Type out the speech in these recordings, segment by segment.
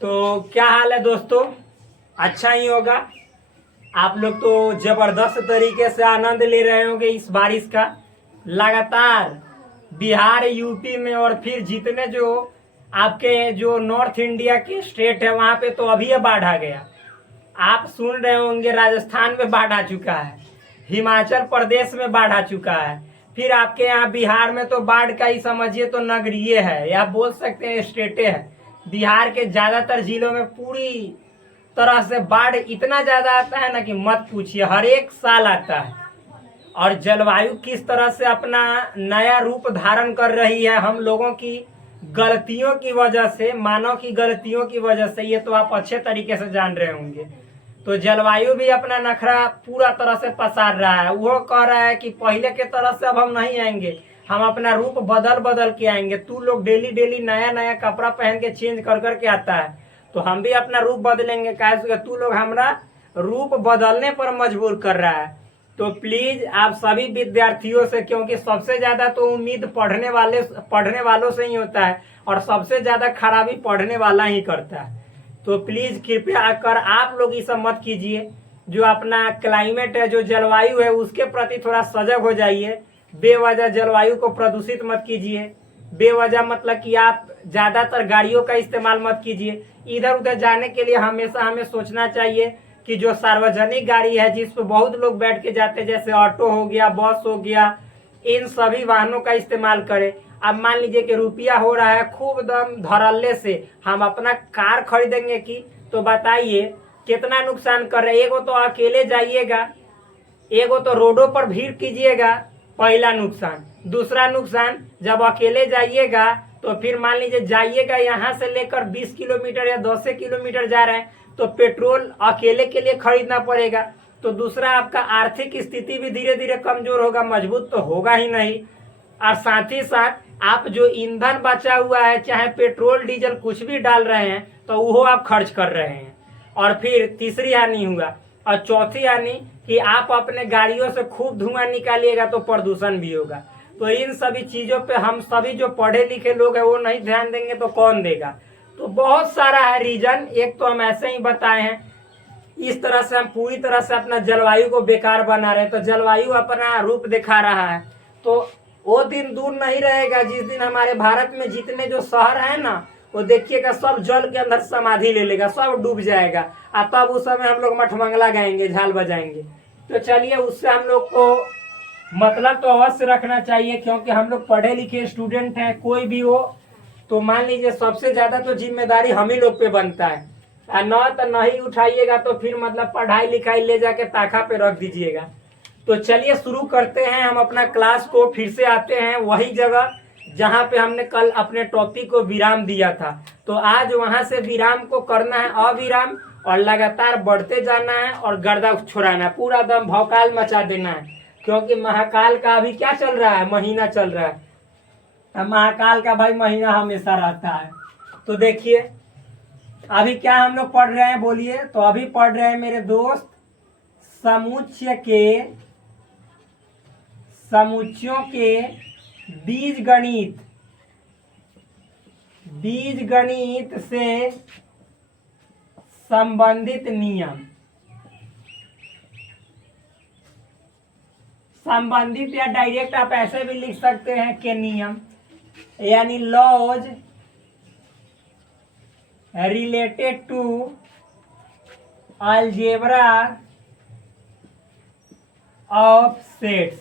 तो क्या हाल है दोस्तों। अच्छा ही होगा। आप लोग तो जबरदस्त तरीके से आनंद ले रहे होंगे इस बारिश का। लगातार बिहार यूपी में और फिर जितने जो आपके जो नॉर्थ इंडिया के स्टेट है वहां पे तो अभी ये बाढ़ आ गया। आप सुन रहे होंगे राजस्थान में बाढ़ आ चुका है, हिमाचल प्रदेश में बाढ़ आ चुका है, फिर आपके यहाँ बिहार में तो बाढ़ का ही समझिए तो नगरीय है या बोल सकते हैं स्टेटे है। बिहार के ज्यादातर जिलों में पूरी तरह से बाढ़ इतना ज्यादा आता है ना कि मत पूछिए, हर एक साल आता है। और जलवायु किस तरह से अपना नया रूप धारण कर रही है हम लोगों की गलतियों की वजह से, मानव की गलतियों की वजह से, ये तो आप अच्छे तरीके से जान रहे होंगे। तो जलवायु भी अपना नखरा पूरा तरह से पसार रहा है। वो कह रहा है कि पहले के तरह से अब हम नहीं आएंगे, हम अपना रूप बदल बदल के आएंगे। तू लोग डेली डेली नया नया कपड़ा पहन के चेंज कर करके आता है तो हम भी अपना रूप बदलेंगे। कैसे तू लोग हमारा रूप बदलने पर मजबूर कर रहा है। तो प्लीज आप सभी विद्यार्थियों से, क्योंकि सबसे ज्यादा तो उम्मीद पढ़ने वालों से ही होता है और सबसे ज्यादा खराबी पढ़ने वाला ही करता है। तो प्लीज कृपया कर आप लोग ये सब मत कीजिए। जो अपना क्लाइमेट है, जो जलवायु है, उसके प्रति थोड़ा सजग हो जाइए। बेवजह जलवायु को प्रदूषित मत कीजिए। बेवजह मतलब कि आप ज्यादातर गाड़ियों का इस्तेमाल मत कीजिए। इधर उधर जाने के लिए हमेशा हमें सोचना चाहिए कि जो सार्वजनिक गाड़ी है जिस पर बहुत लोग बैठ के जाते हैं, जैसे ऑटो हो गया, बस हो गया, इन सभी वाहनों का इस्तेमाल करें। अब मान लीजिए कि रुपया हो रहा है खूब दम धड़ल्ले से, हम अपना कार खरीदेंगे की, तो बताइए कितना नुकसान कर रहे हैं। एगो तो अकेले जाइएगा, एगो तो रोडों पर भीड़ कीजिएगा, पहला नुकसान। दूसरा नुकसान, जब अकेले जाइएगा तो फिर मान लीजिए जाइएगा यहाँ से लेकर 20 किलोमीटर या 10 किलोमीटर जा रहे हैं तो पेट्रोल अकेले के लिए खरीदना पड़ेगा। तो दूसरा आपका आर्थिक स्थिति भी धीरे धीरे कमजोर होगा, मजबूत तो होगा ही नहीं। और साथ ही साथ आप जो ईंधन बचा हुआ है, चाहे पेट्रोल डीजल कुछ भी डाल रहे हैं, तो वो आप खर्च कर रहे हैं। और फिर तीसरी हानि हुआ। और चौथी हानि कि आप अपने गाड़ियों से खूब धुआं निकालिएगा तो प्रदूषण भी होगा। तो इन सभी चीजों पे हम सभी जो पढ़े लिखे लोग हैं वो नहीं ध्यान देंगे तो कौन देगा। तो बहुत सारा है रीजन, एक तो हम ऐसे ही बताए हैं। इस तरह से हम पूरी तरह से अपना जलवायु को बेकार बना रहे हैं। तो जलवायु अपना रूप दिखा रहा है। तो वो दिन दूर नहीं रहेगा जिस दिन हमारे भारत में जितने जो शहर है ना, वो देखिएगा सब जल के अंदर समाधि ले लेगा, सब डूब जाएगा। और तब उस समय हम लोग मठमंगला गाएंगे, झाल बजाएंगे। तो चलिए, उससे हम लोग को मतलब तो अवश्य रखना चाहिए, क्योंकि हम लोग पढ़े लिखे स्टूडेंट हैं, कोई भी हो। तो मान लीजिए सबसे ज्यादा तो जिम्मेदारी हम ही लोग पे बनता है। और न तो नहीं उठाइएगा तो फिर मतलब पढ़ाई लिखाई ले जाके ताखा पे रख दीजिएगा। तो चलिए शुरू करते हैं हम अपना क्लास को। फिर से आते हैं वही जगह जहाँ पे हमने कल अपने टॉपिक को विराम दिया था। तो आज वहां से विराम को करना है अविराम और लगातार बढ़ते जाना है और गर्दा छुड़ाना है, पूरा दम भौकाल मचा देना है। क्योंकि महाकाल का अभी क्या चल रहा है, महीना चल रहा है। महाकाल का भाई महीना हमेशा रहता है। तो देखिए अभी क्या हम लोग पढ़ रहे हैं, बोलिए। तो अभी पढ़ रहे हैं मेरे दोस्त समुच्चयों के बीज गणित से संबंधित नियम, संबंधित या डायरेक्ट आप ऐसे भी लिख सकते हैं कि नियम, यानी laws related to algebra of sets,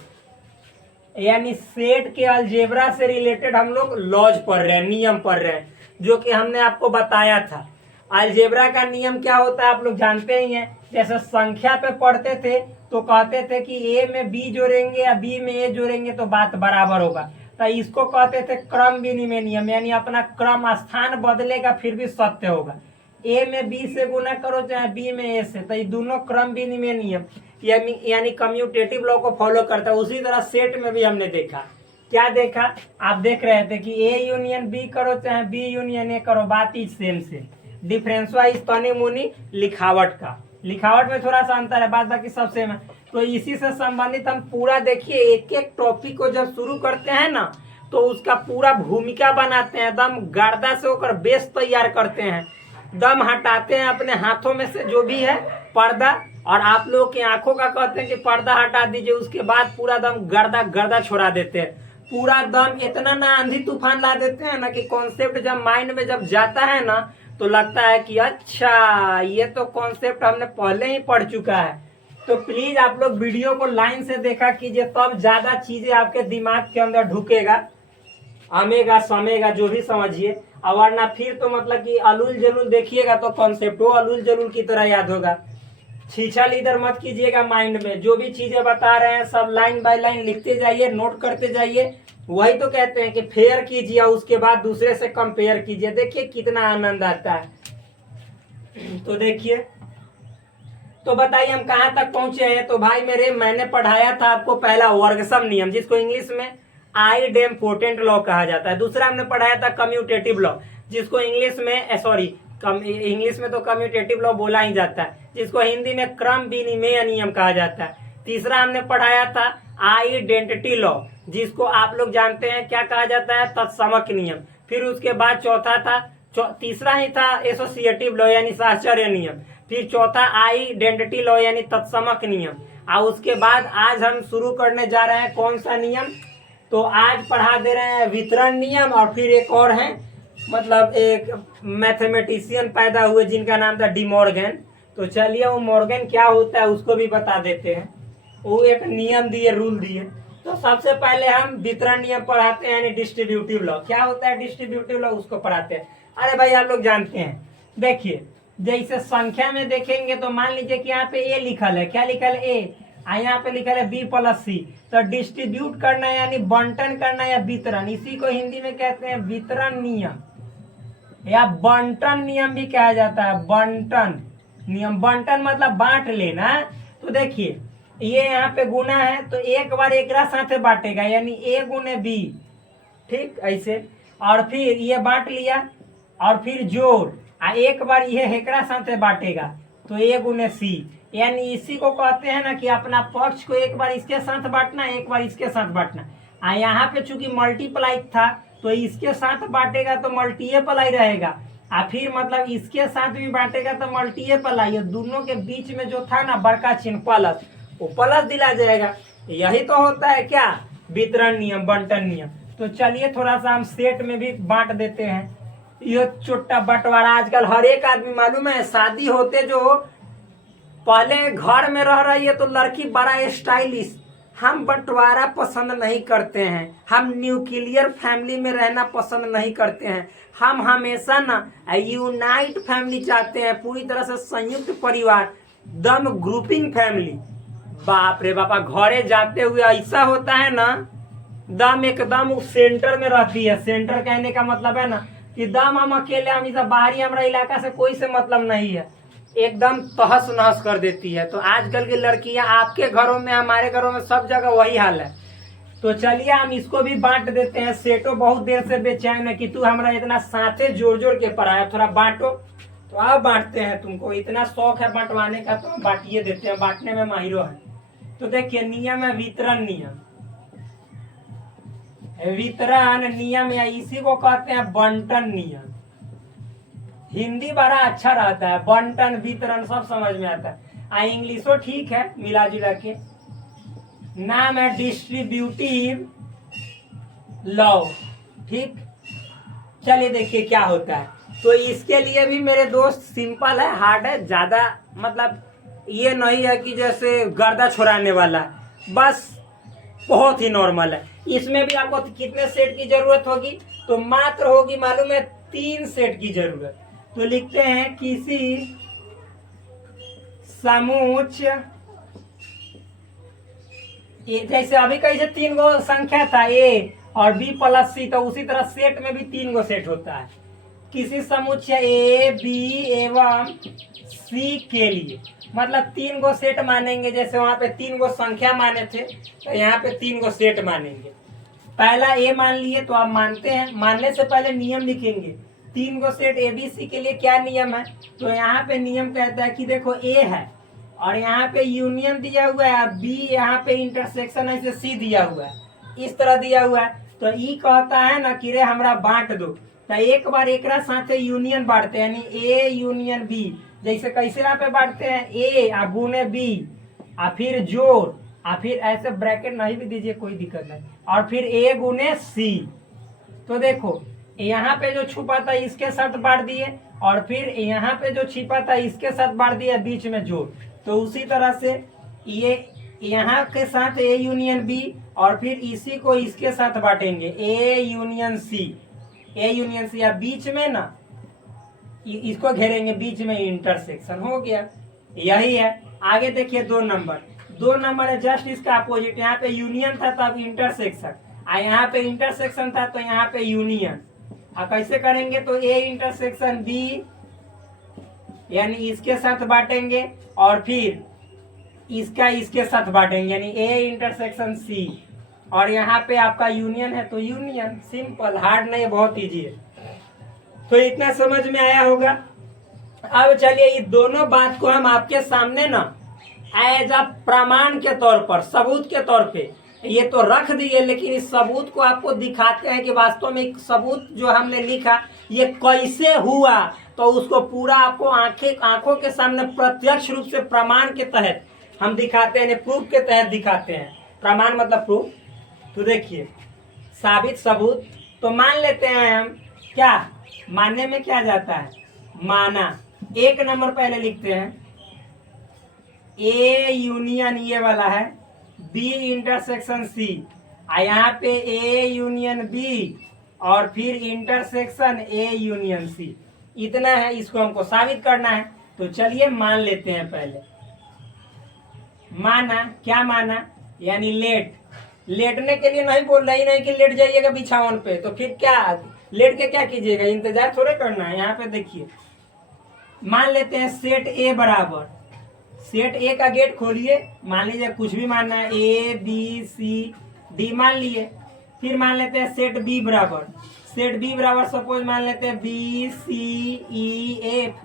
यानी सेट के अलजेब्रा से रिलेटेड हम लोग लॉज पढ़ रहे हैं, नियम पढ़ रहे हैं, जो कि हमने आपको बताया था। अलजेब्रा का नियम क्या होता है आप लोग जानते ही हैं। जैसे संख्या पे पढ़ते थे तो कहते थे कि ए में बी जोड़ेंगे या बी में ए जोड़ेंगे तो बात बराबर होगा। तो इसको कहते थे क्रम विनिमय नियम, यानी अपना क्रम स्थान बदलेगा फिर भी सत्य होगा। ए में बी से गुना करो चाहे बी में ए से, तो ये दोनों क्रम विनिमय नियम यानी कम्यूटेटिव लॉ को फॉलो करता है। उसी तरह सेट में भी हमने देखा, क्या देखा, आप देख रहे थे कि ए यूनियन बी करो चाहे बी यूनियन ए करो, बात ही सेम से। डिफरेंस हुआ इस तनी मुनी लिखावट का, लिखावट में थोड़ा सा अंतर है, बात बाकी सब सेम है। तो इसी से संबंधित हम पूरा देखिए, एक एक टॉपिक को जब शुरू करते हैं ना तो उसका पूरा भूमिका बनाते हैं, एकदम गर्दा से होकर बेस तैयार करते हैं। दम हटाते हैं अपने हाथों में से जो भी है पर्दा, और आप लोग की आंखों का कहते हैं कि पर्दा हटा दीजिए, उसके बाद पूरा दम गर्दा गर्दा छोड़ा देते हैं। पूरा दम इतना ना आंधी तूफान ला देते हैं ना कि कॉन्सेप्ट जब माइंड में जब जाता है ना तो लगता है कि अच्छा ये तो कॉन्सेप्ट हमने पहले ही पढ़ चुका है। तो प्लीज आप लोग वीडियो को लाइन से देखा कीजिए, तब ज्यादा चीजें आपके दिमाग के अंदर ढुकेगा, आमेगा समेगा जो भी समझिए। और वरना फिर तो मतलब कि अलूल जलूल देखिएगा तो कॉन्सेप्ट वो अलूल जलूल की तरह याद होगा। छीछल इधर मत कीजिएगा माइंड में, जो भी चीजें बता रहे हैं सब लाइन बाय लाइन लिखते जाइए, नोट करते जाइए। वही तो कहते हैं कि फेयर कीजिए और उसके बाद दूसरे से कंपेयर कीजिए, देखिए कितना आनंद आता है। तो देखिए, तो बताइए हम कहाँ तक पहुंचे हैं। तो भाई मेरे, मैंने पढ़ाया था आपको पहला वर्गसम नियम, जिसको इंग्लिश में आइडेम्पोटेंट लॉ कहा जाता है। दूसरा हमने पढ़ाया था कम्यूटेटिव लॉ, जिसको इंग्लिश में इंग्लिश में तो कम्यूटेटिव लॉ बोला ही जाता है, जिसको हिंदी में क्रम विनिमय नियम कहा जाता है। तीसरा हमने पढ़ाया था आइडेंटिटी लॉ, जिसको आप लोग जानते हैं क्या कहा जाता है, तत्समक नियम। फिर उसके बाद चौथा था, तीसरा ही था एसोसिएटिव लॉ यानी साहचर्य नियम। फिर चौथा आइडेंटिटी लॉ यानी तत्समक नियम। और उसके बाद आज हम शुरू करने जा रहे हैं कौन सा नियम, तो आज पढ़ा दे रहे हैं वितरण नियम। और फिर एक और है, मतलब एक मैथमेटिशियन पैदा हुए जिनका नाम था डी मॉर्गन। तो चलिए वो मॉर्गन क्या होता है उसको भी बता देते हैं। वो एक नियम दिए, रूल दिए। तो सबसे पहले हम वितरण नियम पढ़ाते हैं यानी डिस्ट्रीब्यूटिव लॉ। क्या होता है डिस्ट्रीब्यूटिव लॉ, उसको पढ़ाते हैं। अरे भाई आप लोग जानते हैं, देखिए जैसे संख्या में देखेंगे तो मान लीजिए कि यहाँ पे ए लिखल है, क्या लिखल है ए, यहाँ पे लिखल है बी प्लस सी। तो डिस्ट्रीब्यूट करना है यानी बंटन करना या वितरण, इसी को हिंदी में कहते हैं वितरण नियम या बंटन नियम भी कहा जाता है। बंटन नियम, बंटन मतलब बांट लेना। तो देखिए ये यहाँ पे गुना है तो एक बार एक साथ बांटेगा यानी ए गुने बी, ठीक ऐसे। और फिर ये बांट लिया और फिर जोड़, एक बार ये हेकड़ा साथ बांटेगा तो ए गुने सी, यानी इसी को कहते हैं ना कि अपना पक्ष को एक बार इसके साथ बांटना, एक बार इसके साथ बांटना। यहाँ पे चूंकि मल्टीप्लाई था तो इसके साथ बांटेगा तो मल्टीप्लाई रहेगा, फिर मतलब इसके साथ भी बांटेगा तो मल्टीप्लाई। दोनों के बीच में जो था ना बड़का चिन्ह प्लस, वो प्लस दिला जाएगा। यही तो होता है क्या, वितरण नियम, बंटन नियम। तो चलिए थोड़ा सा हम सेट में भी बांट देते हैं। ये छोटा बंटवारा आजकल हर एक आदमी, मालूम है शादी होते जो पहले घर में रह रही है तो लड़की बड़ा स्टाइलिश, हम बंटवारा पसंद नहीं करते हैं, हम न्यूक्लियर फैमिली में रहना पसंद नहीं करते हैं, हम हमेशा ना यूनाइट फैमिली चाहते हैं, पूरी तरह से संयुक्त परिवार, दम ग्रुपिंग फैमिली। बाप रे बापा, घरे जाते हुए ऐसा होता है ना, दम एकदम सेंटर में रहती है। सेंटर कहने का मतलब है ना कि दम हम अकेले, हम इस बाहरी हमारा इलाका से कोई से मतलब नहीं है, एकदम तहस नहस कर देती है। तो आजकल की लड़कियां आपके घरों में, हमारे घरों में, सब जगह वही हाल है। तो चलिए हम इसको भी बांट देते हैं। सेटो बहुत देर से बेचैन है कि तू हमारा इतना साथे जोड़ जोड़ के पढ़ाया, थोड़ा बांटो। तो आप बांटते हैं, तुमको इतना शौक है बांटवाने का तो हम बांटिए देते हैं, बांटने में माहिरो है। तो देखिए नियम है वितरण नियम, वितरण नियम या इसी को कहते हैं बंटन नियम। हिंदी बड़ा अच्छा रहता है, बंटन वितरण सब समझ में आता है। इंग्लिशो ठीक है मिला जुला के। नाम है डिस्ट्रीब्यूटिव लॉ, ठीक। चलिए देखिए क्या होता है। तो इसके लिए भी मेरे दोस्त सिंपल है, हार्ड है ज्यादा, मतलब ये नहीं है कि जैसे गर्दा छुड़ाने वाला, बस बहुत ही नॉर्मल है। इसमें भी आपको कितने सेट की जरूरत होगी, तो मात्र होगी मालूम है 3 सेट की जरूरत। तो लिखते हैं किसी समुच्च, जैसे अभी कैसे 3 गो संख्या था ए और बी प्लस सी, तो उसी तरह सेट में भी 3 गो सेट होता है। किसी समुच्चय ए बी एवं सी के लिए, मतलब 3 गो सेट मानेंगे। जैसे वहां पे 3 गो संख्या माने थे तो यहाँ पे 3 गो सेट मानेंगे। पहला ए मान लिए तो आप मानते हैं, मानने से पहले नियम लिखेंगे। 3 गो सेट ए बी सी के लिए क्या नियम है, तो यहाँ पे नियम कहता है कि देखो ए है और यहाँ पे यूनियन दिया हुआ है, बी यहाँ पे इंटरसेक्शन ऐसे सी दिया हुआ है, इस तरह दिया हुआ है। तो ई कहता है ना कि रे हमरा बांट दो, तो एक बार एक साथ यूनियन बांटते हैं, यानी ए यूनियन बी। जैसे कैसे यहाँ पे बांटते हैं, ए गुने बी, और फिर जोड़, और फिर ऐसे ब्रैकेट नहीं भी दीजिए कोई दिक्कत नहीं, और फिर ए गुने सी। तो देखो यहाँ पे जो छुपा था इसके साथ बांट दिए, और फिर यहाँ पे जो छिपा था इसके साथ बांट दिया, बीच में जोड़। तो उसी तरह से ये यहाँ के साथ ए यूनियन बी, और फिर इसी को इसके साथ बांटेंगे, ए यूनियन सी, ए यूनियन सी। या बीच में ना इसको घेरेंगे, बीच में इंटरसेक्शन हो गया, यही है। आगे देखिए 2 नंबर है जस्ट इसका अपोजिट। यहाँ पे यूनियन था तब इंटरसेक्शन, और यहाँ पे इंटरसेक्शन था तो यहाँ पे यूनियन। अब कैसे करेंगे, तो ए इंटरसेक्शन बी यानी इसके साथ बांटेंगे, और फिर इसका इसके साथ बांटेंगे, यानी ए इंटरसेक्शन सी, और यहाँ पे आपका यूनियन है तो यूनियन। सिंपल, हार्ड नहीं, बहुत इजी है। तो इतना समझ में आया होगा। अब चलिए ये दोनों बात को हम आपके सामने ना एज अ प्रमाण के तौर पर, सबूत के तौर पे ये तो रख दिए, लेकिन इस सबूत को आपको दिखाते हैं कि वास्तव में सबूत जो हमने लिखा ये कैसे हुआ। तो उसको पूरा आपको आंखों के सामने प्रत्यक्ष रूप से प्रमाण के तहत हम दिखाते हैं, प्रूफ के तहत दिखाते हैं। प्रमाण मतलब प्रूफ। तो देखिए साबित सबूत, तो मान लेते हैं हम, क्या मानने में क्या जाता है, माना। 1 नंबर पहले लिखते हैं, ए यूनियन ये वाला है, बी इंटरसेक्शन सी, यहाँ पे ए यूनियन बी, और फिर इंटरसेक्शन ए यूनियन सी। इतना है, इसको हमको साबित करना है। तो चलिए मान लेते हैं। पहले माना, क्या माना, यानी लेटने के लिए नहीं बोल रही, नहीं कि लेट जाइएगा बिछावन पे, तो फिर क्या लेट के क्या कीजिएगा, इंतजार थोड़े करना है। यहाँ पे देखिए मान लेते हैं सेट ए बराबर, सेट ए का गेट खोलिए, मान लीजिए कुछ भी मानना है, ए बी सी डी मान लिए। फिर मान लेते हैं सेट बी बराबर, सेट बी बराबर सपोज मान लेते हैं बी सी ई एफ।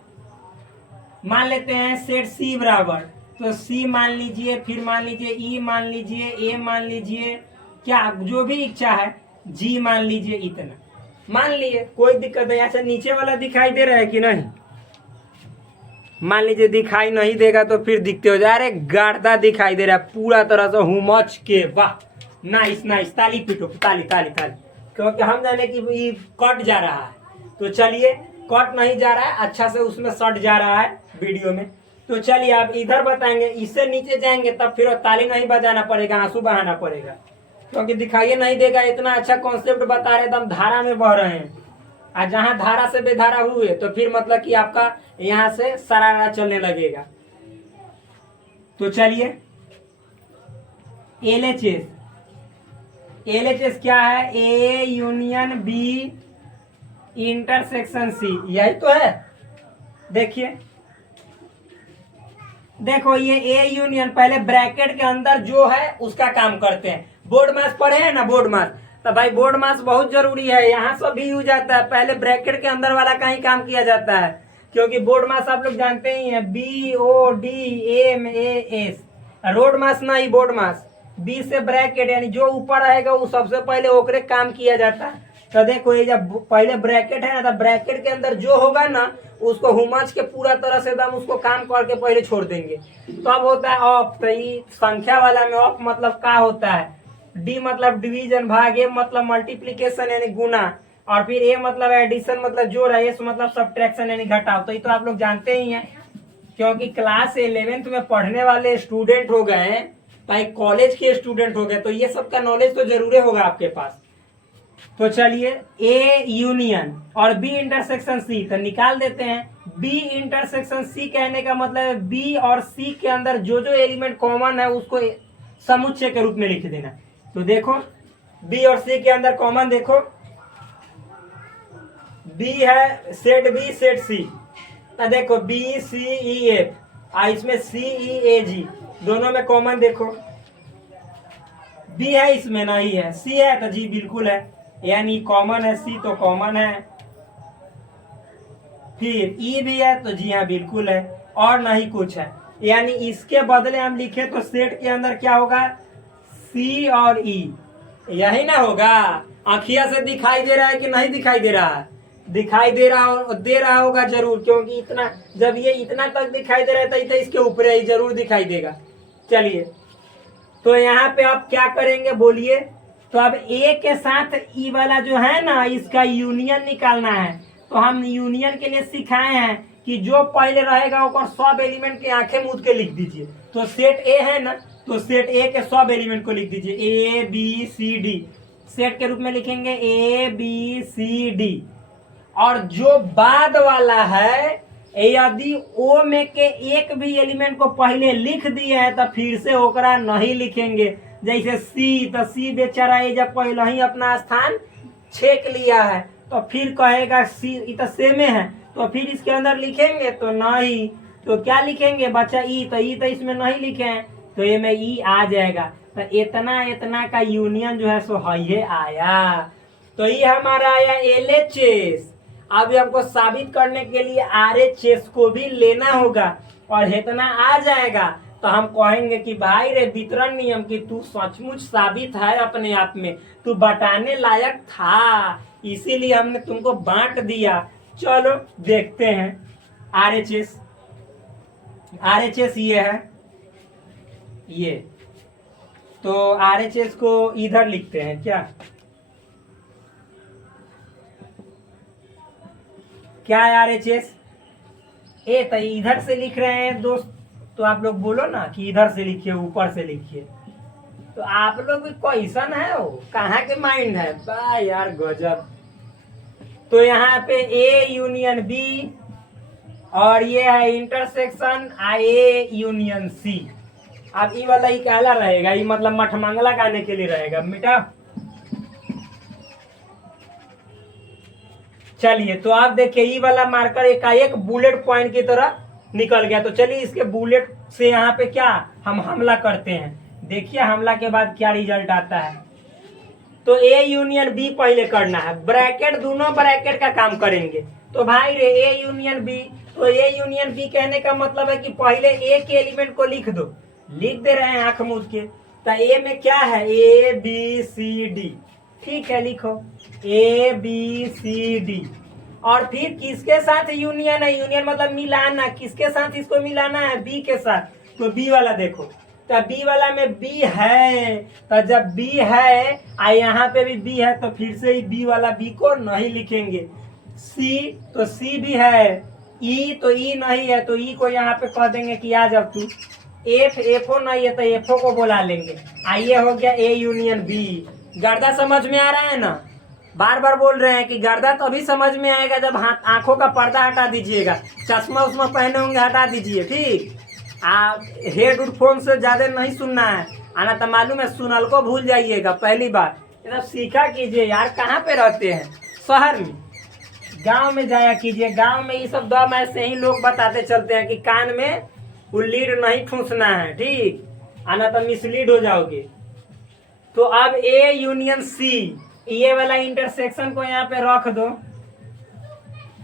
मान लेते हैं सेट सी बराबर, तो सी मान लीजिए, फिर मान लीजिए ई मान लीजिए, ए मान लीजिए, क्या जो भी इच्छा है, जी मान लीजिए। इतना मान लिए, कोई दिक्कत नहीं। ऐसा नीचे वाला दिखाई दे रहा है कि नहीं, मान लीजिए दिखाई नहीं देगा तो फिर दिखते हो जा रहे, गाढ़ा दिखाई दे रहा है पूरा तरह से हुमच के। वाह, नाइस नाइस, ताली पीटो, ताली ताली ताली, क्योंकि हम जाने कि ये कट जा रहा है। तो चलिए, कट नहीं जा रहा है, अच्छा से उसमें सट जा रहा है वीडियो में। तो चलिए आप इधर बताएंगे, इससे नीचे जाएंगे तब फिर ताली नहीं बजाना पड़ेगा, आंसू बहाना पड़ेगा, क्योंकि दिखाई नहीं देगा। इतना अच्छा कॉन्सेप्ट बता रहे, एकदम धारा में बह रहे हैं, और जहां धारा से बेधारा हुए तो फिर मतलब कि आपका यहाँ से सरारा चलने लगेगा। तो चलिए, एलएचएस क्या है, A union B intersection C, यही तो है। देखिए देखो, ये ए यूनियन पहले ब्रैकेट के अंदर जो है उसका काम करते हैं। बोर्ड मास पढ़े हैं ना, बोर्ड मास, तो भाई बोर्ड मास बहुत जरूरी है, यहाँ सब भी यूज आता है। पहले ब्रैकेट के अंदर वाला का ही काम किया जाता है, क्योंकि बोर्ड मास आप लोग जानते ही हैं, BODMAS, रोड मास नहीं, बोर्ड मास। बी से ब्रैकेट यानी जो ऊपर रहेगा वो सबसे पहले ओकरे काम किया जाता है। तो देखो ये जब पहले ब्रैकेट है ना, तो ब्रैकेट के अंदर जो होगा ना उसको हुमच के पूरा तरह से एकदम उसको काम करके पहले छोड़ देंगे। तो अब होता है ऑफ, तो ये संख्या वाला में ऑफ मतलब क्या होता है, डी मतलब डिवीजन भाग, ए मतलब मल्टीप्लीकेशन यानी गुना, और फिर ए मतलब एडिशन मतलब जोड़, एस मतलब सब्ट्रैक्शन यानी घटाव। तो ये तो आप लोग जानते ही हैं, क्योंकि क्लास 11th में पढ़ने वाले स्टूडेंट हो गए हैं, भाई कॉलेज के स्टूडेंट हो गए, तो ये सब का नॉलेज तो जरूर होगा आपके पास। तो चलिए, ए यूनियन और बी इंटरसेक्शन सी, तो निकाल देते हैं। बी इंटरसेक्शन सी कहने का मतलब है बी और सी के अंदर जो जो एलिमेंट कॉमन है उसको समुच्चय के रूप में लिख देना। तो देखो बी और सी के अंदर कॉमन देखो, बी है सेट बी सेट सी, तो देखो बी सी ई एफ, इसमें सी ई ए जी दोनों में कॉमन देखो, बी है इसमें नहीं है, सी है तो जी बिल्कुल है, यानी कॉमन है, सी तो कॉमन है। फिर ई भी है तो जी हाँ बिल्कुल है, और नहीं कुछ है। यानी इसके बदले हम लिखे तो सेट के अंदर क्या होगा, सी और ई, यही ना होगा। आँखिया से दिखाई दे रहा है कि नहीं दिखाई दे रहा है, दिखाई दे रहा होगा जरूर, क्योंकि इतना जब ये इतना तक दिखाई दे रहा है तो इसके ऊपर ही जरूर दिखाई देगा। चलिए, तो यहाँ पे आप क्या करेंगे बोलिए। तो अब ए के साथ ई वाला जो है ना, इसका यूनियन निकालना है। तो हम यूनियन के लिए सिखाए हैं कि जो पहले रहेगा वो सब एलिमेंट के आंखें मूंद के लिख दीजिए। तो सेट ए है ना, तो सेट ए के सब एलिमेंट को लिख दीजिए, A B C D. Set के रूप में लिखेंगे ए बी सी डी। और जो बाद वाला है, यदि ओ में के एक भी एलिमेंट को पहले लिख दिए है तो फिर से ओकरा नहीं लिखेंगे। जैसे सी, तो सी बेचारा ये जब पहले ही अपना स्थान छेक लिया है तो फिर कहेगा सी तो सेमे है, तो फिर इसके अंदर लिखेंगे तो नहीं। तो क्या लिखेंगे बच्चा, ई तो इसमें नहीं लिखे हैं, तो ये में ई आ जाएगा। तो इतना इतना का यूनियन जो है सो है आया। तो ये हमारा आया LHS। अभी हमको साबित करने के लिए RHS को भी लेना होगा, और इतना आ जाएगा तो हम कहेंगे कि भाई रे वितरण नियम की तू सचमुच साबित है अपने आप में, तू बटाने लायक था, इसीलिए हमने तुमको बांट दिया। चलो देखते हैं RHS ये है, ये तो RHS को इधर लिखते हैं क्या है RHS? ए तो इधर से लिख रहे हैं दोस्त, तो आप लोग बोलो ना कि इधर से लिखिए, ऊपर से लिखिए। तो आप लोग क्वेश्चन है वो, कहाँ के माइंड है बा यार, गजब। तो यहाँ पे ए यूनियन बी, और ये है इंटरसेक्शन ए यूनियन सी। अब ई वाला ही कहला रहेगा, ये मतलब मठमंगला गाने के लिए रहेगा मिटा। चलिए, तो आप देखिए ई वाला मार्कर एक बुलेट पॉइंट की तरह निकल गया। तो चलिए इसके बुलेट से यहाँ पे क्या हम हमला करते हैं, देखिए हमला के बाद क्या रिजल्ट आता है। तो ए यूनियन बी पहले करना है, ब्रैकेट दोनों ब्रैकेट का काम करेंगे। तो भाई रे ए यूनियन बी, तो ए यूनियन बी कहने का मतलब है कि पहले ए के एलिमेंट को लिख दो, लिख दे रहे हैं आंख मूंद के। तो ए में क्या है, ए बी सी डी, ठीक है लिखो ए बी सी डी। और फिर किसके साथ यूनियन है, यूनियन मतलब मिलाना, किसके साथ इसको मिलाना है, बी के साथ। तो बी वाला देखो, तो बी वाला में बी है, तो जब बी है यहाँ पे भी बी है, तो फिर से बी वाला बी को नहीं लिखेंगे। सी, तो सी भी है। ई, तो ई नहीं है, तो ई को यहाँ पे कह देंगे कि आ जब तू। एफओ नहीं है तो एफओ को बुला लेंगे। आइए हो गया ए यूनियन बी। गर्दा समझ में आ रहा है ना? बार बार बोल रहे हैं कि गर्दा तो अभी समझ में आएगा जब आंखों का पर्दा हटा दीजिएगा, चश्मा उसमा पहने होंगे हटा दीजिए, ठीक। हेडफोन से ज्यादा नहीं सुनना है, आना तो मालूम है सुनल को भूल जाइएगा पहली बार। ये सब सीखा कीजिए यार, कहाँ पे रहते हैं, शहर में, गांव में जाया कीजिए। गांव में ये सब दम ऐसे ही लोग बताते चलते हैं कि कान में वो लीड नहीं ठूसना है, ठीक, आना तो मिसलीड हो जाओगे। तो अब ए यूनियन सी, ये वाला इंटरसेक्शन को यहाँ पे रख दो।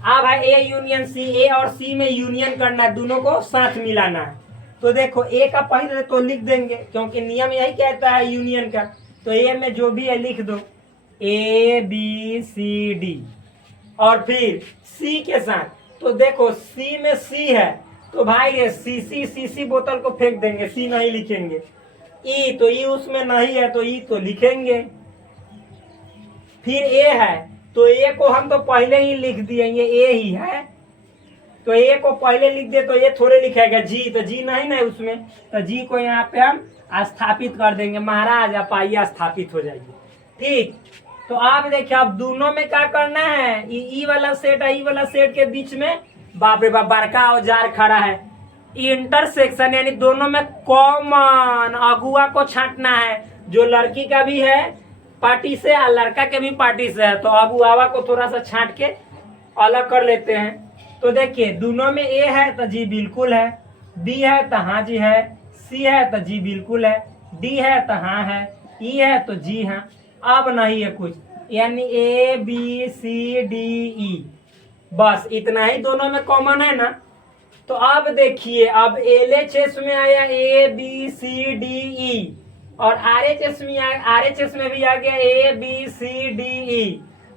अब है ए यूनियन सी, ए और सी में यूनियन करना है, दोनों को साथ मिलाना है। तो देखो ए का पहले तो लिख देंगे क्योंकि नियम यही कहता है यूनियन का। तो ए में जो भी है लिख दो, ए बी सी डी। और फिर सी के साथ, तो देखो सी में सी है, तो भाई ये सी बोतल को फेंक देंगे, सी नहीं लिखेंगे। ई, तो ई उसमें नहीं है, तो ई तो लिखेंगे। फिर ए है, तो ए को हम तो पहले ही लिख दिए, ये ए ही है, तो ए को पहले लिख दे तो ये थोड़े लिखेगा जी, तो जी नहीं ना उसमें, तो जी को यहाँ पे हम स्थापित कर देंगे। महाराज आप आइए स्थापित हो जाइए, ठीक। तो आप देखिए अब दोनों में क्या करना है, ई वाला सेट है, ई वाला सेट के बीच में बाप रे बाप बड़का औजार खड़ा है, इंटरसेक्शन, यानी दोनों में कॉमन अगुआ को छांटना है। जो लड़की का भी है पार्टी से और लड़का के भी पार्टी से है, तो अगुआवा को थोड़ा सा छांट के अलग कर लेते हैं। तो देखिए दोनों में ए है तो जी बिल्कुल है, बी है तो हाँ जी है, सी है तो जी बिल्कुल है, डी है तो हाँ है, ई है तो जी हाँ, अब नहीं है कुछ, यानी ए बी सी डी ई, बस इतना ही दोनों में कॉमन है ना। तो अब देखिए अब LHS में आया ए बी सी डी ई, और RHS में भी आ गया ए बी सी डी ई।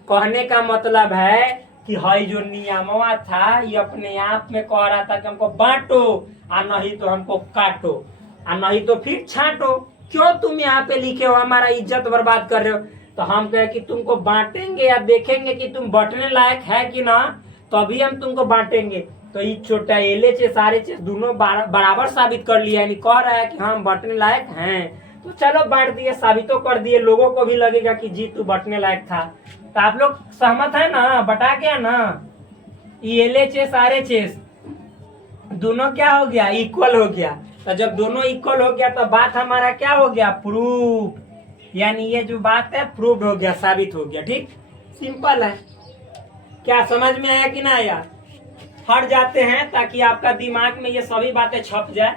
कहने का मतलब है कि हई जो नियमवा था ये अपने आप में कह रहा था कि हमको बांटो और नहीं तो हमको काटो और नहीं तो फिर छांटो। क्यों तुम यहाँ पे लिखे हो हमारा इज्जत बर्बाद कर रहे हो? तो हम कहे कि तुमको बांटेंगे या देखेंगे कि तुम बंटने लायक है कि ना, तभी हम तुमको बांटेंगे। तो ये छोटा LHS RHS दोनों बराबर साबित कर लिया, यानी कह रहा है कि हम बंटने लायक हैं। तो चलो बांट दिए, साबितो कर दिए, लोगों को भी लगेगा कि जी तू बंटने लायक था। तो आप लोग सहमत है ना? बटा गया ना? ये LHS RHS दोनों क्या हो गया? इक्वल हो गया। तो जब दोनों इक्वल हो गया तो बात हमारा क्या हो गया? प्रूफ। यानी ये जो बात है प्रूव्ड हो गया, साबित हो गया। ठीक, सिंपल है। क्या समझ में आया कि ना आया? हट जाते हैं ताकि आपका दिमाग में ये सभी बातें छप जाए।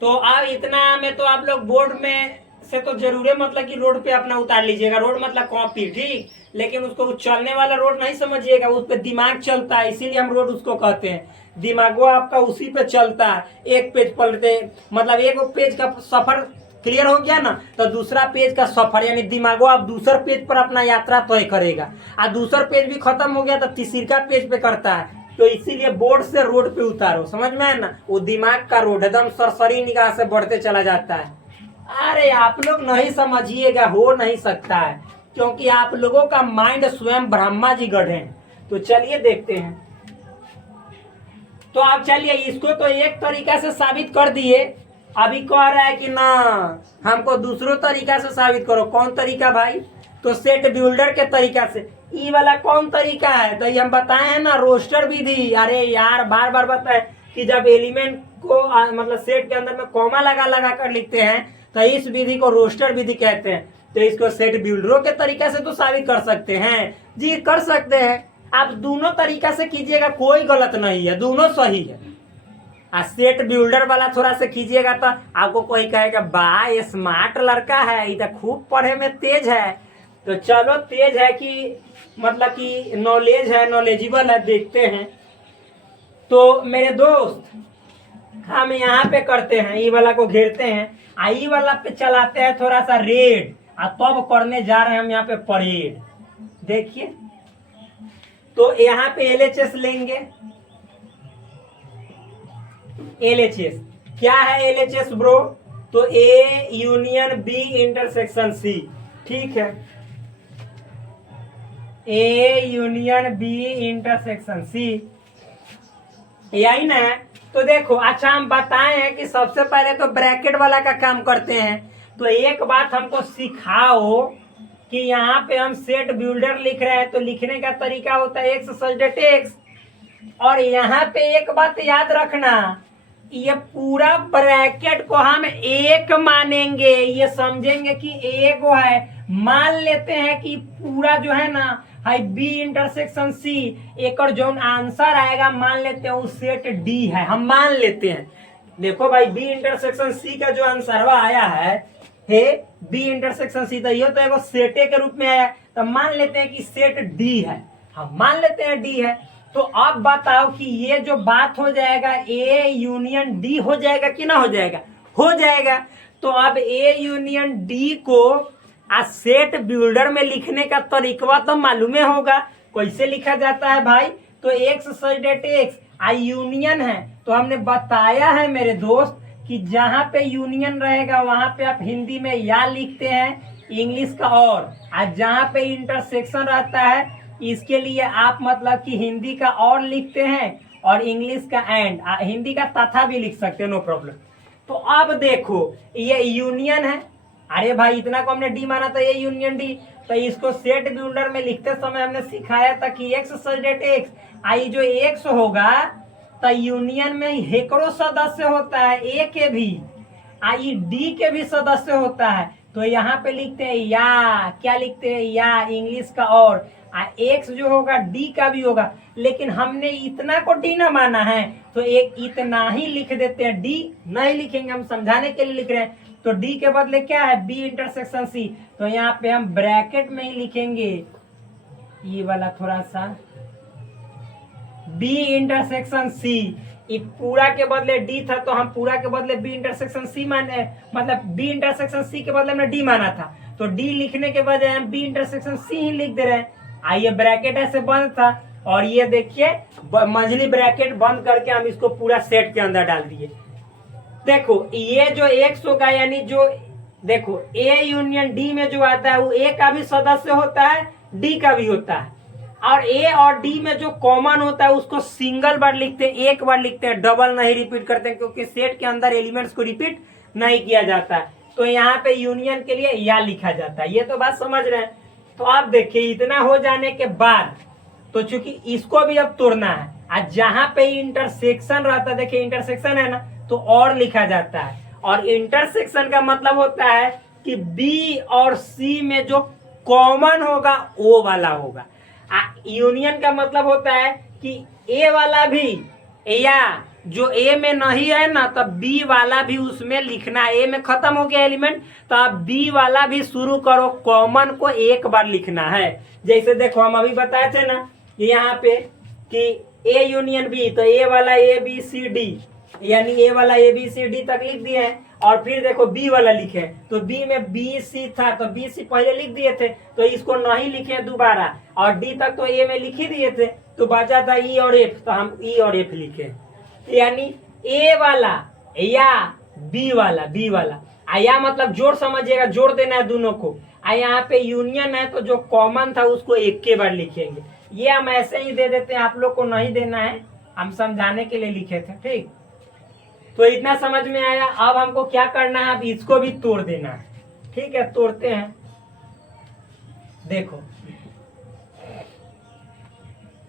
तो अब इतना में तो आप लोग बोर्ड में से तो जरूर मतलब कि रोड पे अपना उतार लीजिएगा। रोड मतलब कॉपी, ठीक, लेकिन उसको चलने वाला रोड नहीं समझिएगा, उस पे दिमाग चलता है, इसीलिए हम रोड उसको कहते हैं। दिमागो आपका उसी पे चलता है। एक पेज पलटे मतलब एक पेज का सफर क्लियर हो गया ना, तो दूसरा पेज का सफर यानी दिमागो आप दूसर पेज पर अपना यात्रा तय करेगा, और दूसर पेज भी खत्म हो गया तो तीसरा पेज पे करता है। तो इसीलिए बोर्ड से रोड पे उतारो, समझ में है ना? वो दिमाग का रोड एकदम सरसरी निगाह से बढ़ते चला जाता है। अरे आप लोग नहीं समझिएगा, हो नहीं सकता है, क्योंकि आप लोगों का माइंड स्वयं ब्रह्मा जी गढ़े हैं। तो चलिए देखते हैं। तो आप चलिए, इसको तो एक तरीका से साबित कर दिए, अभी कह रहा है कि ना हमको दूसरों तरीका से साबित करो। कौन तरीका भाई? तो सेट बिल्डर के तरीका से। ई वाला कौन तरीका है? तो ये हम बताए हैं ना, रोस्टर विधि। अरे यार बार बार बताए कि जब एलिमेंट को मतलब सेट के अंदर में कॉमा लगा लगा कर लिखते हैं तो इस विधि को रोस्टर विधि कहते हैं। तो इसको सेट बिल्डरों के तरीका से तो साबित कर सकते हैं जी, कर सकते हैं। आप दोनों तरीका से कीजिएगा, कोई गलत नहीं है, दोनों सही है। सेट बिल्डर वाला थोड़ा सा कीजिएगा तो आपको कोई कहेगा बा ये स्मार्ट लड़का है, ये तो खूब पढ़े में तेज है। तो चलो तेज है कि मतलब कि नॉलेज है, नॉलेजेबल है, देखते हैं। तो मेरे दोस्त हम यहाँ पे करते हैं, ई वाला को घेरते हैं, आई वाला पे चलाते हैं थोड़ा सा रेड, और तब करने जा रहे हैं हम यहाँ पे परेड। देखिए, तो यहाँ पे LHS लेंगे। LHS क्या है? LHS ब्रो, तो A union B intersection C, ठीक है, A union B intersection C, यही ना है। तो देखो, अच्छा हम बताए हैं कि सबसे पहले तो ब्रैकेट वाला का काम करते हैं। तो एक बात हमको सिखाओ कि यहाँ पे हम सेट बिल्डर लिख रहे हैं तो लिखने का तरीका होता है एक्स सब्जेक्ट एक्स। और यहाँ पे एक बात याद रखना, ये पूरा ब्रैकेट को हम एक मानेंगे, ये समझेंगे कि एक है। मान लेते हैं कि पूरा जो है ना है B इंटरसेक्शन C, एक और जो आंसर आएगा मान लेते हैं वो सेट D है, हम मान लेते हैं। देखो भाई, B इंटरसेक्शन C का जो आंसर आया है B इंटरसेक्शन C, तो ये तो एगो सेटे के रूप में आया, तो मान लेते हैं कि सेट D है, हम मान लेते हैं D है। तो अब बताओ कि ये जो बात हो जाएगा A यूनियन D हो जाएगा कि ना हो जाएगा? हो जाएगा। तो अब A यूनियन D को सेट बिल्डर में लिखने का तरीका तो मालूम होगा, कैसे लिखा जाता है भाई? तो x subject x, I union है, तो हमने बताया है मेरे दोस्त कि जहां पे यूनियन रहेगा वहां पे आप हिंदी में या लिखते हैं, इंग्लिश का और जहां पे इंटरसेक्शन रहता है इसके लिए आप मतलब कि हिंदी का और लिखते हैं और इंग्लिश का एंड, हिंदी का तथा भी लिख सकते हैं, नो प्रॉब्लम। तो अब देखो, ये यूनियन है, अरे भाई इतना को हमने डी माना था, ये यूनियन डी। तो इसको सेट बिल्डर में लिखते समय हमने सिखाया था कि एक्स सब्जेक्ट एक्स, आई जो एक्स होगा तो यूनियन में हेकड़ो सदस्य होता है, ए के भी, आई डी के भी सदस्य होता है। तो यहाँ पे लिखते हैं या, क्या लिखते हैं? या, इंग्लिश का और एक्स जो होगा डी का भी होगा, लेकिन हमने इतना को डी ना माना है तो एक इतना ही लिख देते हैं, डी नहीं लिखेंगे, हम समझाने के लिए लिख रहे हैं। तो डी के बदले क्या है? B इंटरसेक्शन C, तो यहाँ पे हम ब्रैकेट में ही लिखेंगे ये वाला थोड़ा सा B इंटरसेक्शन C। ये पूरा के बदले D था तो हम पूरा के बदले B इंटरसेक्शन C माने, मतलब B इंटरसेक्शन C के बदले हमने D माना था, तो D लिखने के बजाय हम B इंटरसेक्शन C ही लिख दे रहे हैं। ये ब्रैकेट ऐसे बंद था और ये देखिए मंझली ब्रैकेट बंद करके हम इसको पूरा सेट के अंदर डाल दिए। देखो ये जो एक्स होगा यानी जो देखो ए यूनियन डी में जो आता है वो ए का भी सदस्य होता है, डी का भी होता है, और ए और डी में जो कॉमन होता है उसको सिंगल बार लिखते हैं, एक बार लिखते हैं, डबल नहीं रिपीट करते हैं, क्योंकि सेट के अंदर एलिमेंट्स को रिपीट नहीं किया जाता है। तो यहाँ पे यूनियन के लिए या लिखा जाता है। ये तो बात समझ रहे हैं। तो आप देखिए इतना हो जाने के बाद तो चूंकि इसको भी अब तोड़ना है, आज जहां पे इंटरसेक्शन रहता है, देखिए इंटरसेक्शन है ना, तो और लिखा जाता है। और इंटरसेक्शन का मतलब होता है कि बी और सी में जो कॉमन होगा वो वाला होगा। यूनियन का मतलब होता है कि ए वाला भी या जो ए में नहीं है ना, तब बी वाला भी उसमें लिखना है। ए में खत्म हो गया एलिमेंट तो आप बी वाला भी शुरू करो, कॉमन को एक बार लिखना है। जैसे देखो हम अभी बताए थे ना यहाँ पे कि ए यूनियन बी, तो ए वाला ए बी सी डी यानी ए वाला ए बी सी डी तक लिख दिए हैं। और फिर देखो बी वाला लिखे तो बी में बी सी था तो बी सी पहले लिख दिए थे तो इसको नहीं लिखे दोबारा, और डी तक तो ए में लिख ही दिए थे तो बचा था ई और एफ, तो हम ई और एफ लिखे। यानी ए वाला या बी वाला या मतलब जोड़ समझिएगा, जोड़ देना है दोनों को। यहाँ पे यूनियन है तो जो कॉमन था उसको एक के बार लिखेंगे। ये हम ऐसे ही दे देते हैं, आप लोग को नहीं देना है, हम समझाने के लिए लिखे थे। ठीक, तो इतना समझ में आया। अब हमको क्या करना है, अब इसको भी तोड़ देना है। ठीक है, तोड़ते हैं। देखो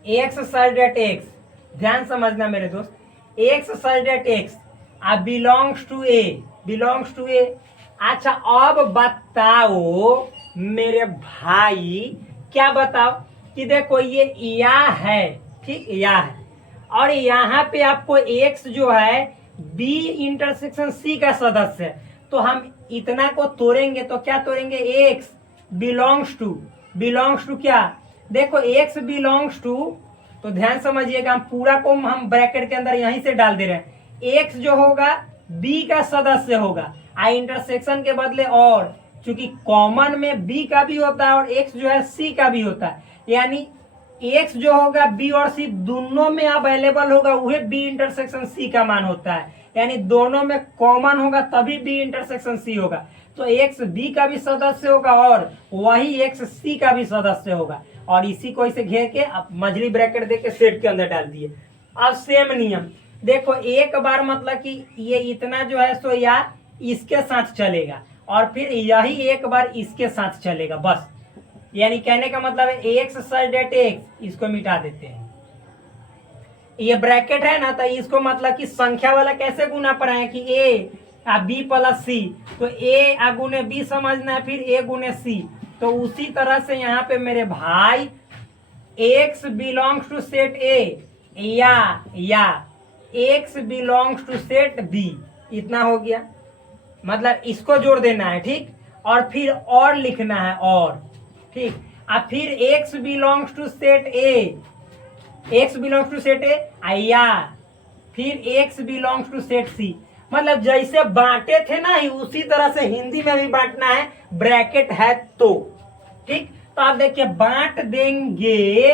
एक्स सल्डेट एक्स, ध्यान समझना मेरे दोस्त, x such that x belongs to ए। अच्छा अब बताओ मेरे भाई, क्या बताओ कि देखो ये या है, ठीक, या है, और यहाँ पे आपको एक्स जो है बी इंटरसेक्शन सी का सदस्य है। तो हम इतना को तोड़ेंगे तो क्या तोड़ेंगे, एक्स बिलोंग्स टू क्या, देखो एक्स बिलोंग्स टू, तो ध्यान समझिएगा, हम पूरा को हम ब्रैकेट के अंदर यहीं से डाल दे रहे हैं। एक्स जो होगा बी का सदस्य होगा, इंटरसेक्शन के बदले और, चूंकि कॉमन में बी का भी होता है और एक्स जो है सी का भी होता है, यानी एक्स जो होगा बी और सी दोनों में अवेलेबल होगा, वही बी इंटरसेक्शन सी का मान होता है। यानी दोनों में कॉमन होगा तभी बी इंटरसेक्शन सी होगा। तो एक्स बी का भी सदस्य होगा और वही एक्स सी का भी सदस्य होगा। और इसी को इसे घेर के अब मझली ब्रैकेट दे के सेट के अंदर डाल दिए। अब सेम नियम देखो, एक बार मतलब कि ये इतना जो है सो या इसके साथ चलेगा और फिर यही एक बार इसके साथ चलेगा, बस। यानी कहने का मतलब है एक्स सल्डेट एक्स, इसको मिटा देते हैं। ये ब्रैकेट है ना, तो इसको मतलब कि संख्या वाला कैसे गुना पढ़ाए कि ए बी प्लस सी, तो ए गुने बी समझना है, फिर ए गुने सी। तो उसी तरह से यहाँ पे मेरे भाई x belongs to set A या x belongs to set B, इतना हो गया। मतलब इसको जोड़ देना है, ठीक, और फिर और लिखना है और, ठीक। अब फिर x belongs to set A, या फिर x belongs to set C. मतलब जैसे बांटे थे ना ही उसी तरह से हिंदी में भी बांटना है, ब्रैकेट है तो, ठीक। तो आप देखिए बांट देंगे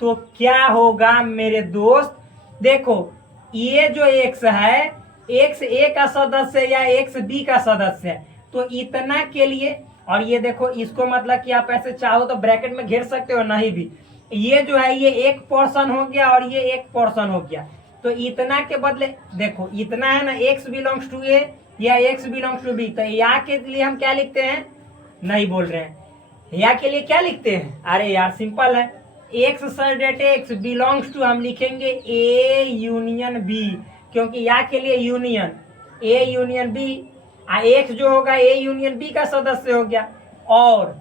तो क्या होगा मेरे दोस्त, देखो ये जो एक्स है, एक्स ए का सदस्य या एक्स बी का सदस्य है, तो इतना के लिए, और ये देखो इसको मतलब कि आप ऐसे चाहो तो ब्रैकेट में घेर सकते हो, नहीं भी, ये जो है ये एक पोर्शन हो गया और ये एक पोर्शन हो गया। तो इतना के बदले देखो इतना है ना, एक्स बिलोंग्स टू ए या एक्स बिलोंग्स टू बी, तो या के लिए हम क्या लिखते हैं, नहीं बोल रहे हैं, या के लिए क्या लिखते हैं, अरे यार सिंपल है, x such that x belongs to हम लिखेंगे ए यूनियन बी, क्योंकि या के लिए union A union B, x जो होगा ए यूनियन बी का सदस्य हो गया। और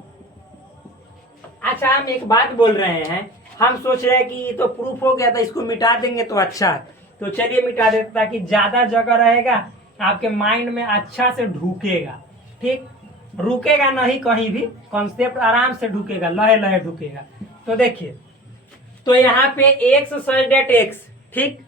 अच्छा हम एक बात बोल रहे हैं, हम सोच रहे हैं कि ये तो प्रूफ हो गया था, इसको मिटा देंगे तो अच्छा है, तो चलिए मिटा देते ताकि ज्यादा जगह रहेगा, आपके माइंड में अच्छा से ढुकेगा, ठीक, रुकेगा नहीं कहीं भी, कॉन्सेप्ट आराम से ढुकेगा, लहे लहे ढुकेगा। तो देखिए, तो यहाँ पे एक्स सल्डेट एक्स, ठीक,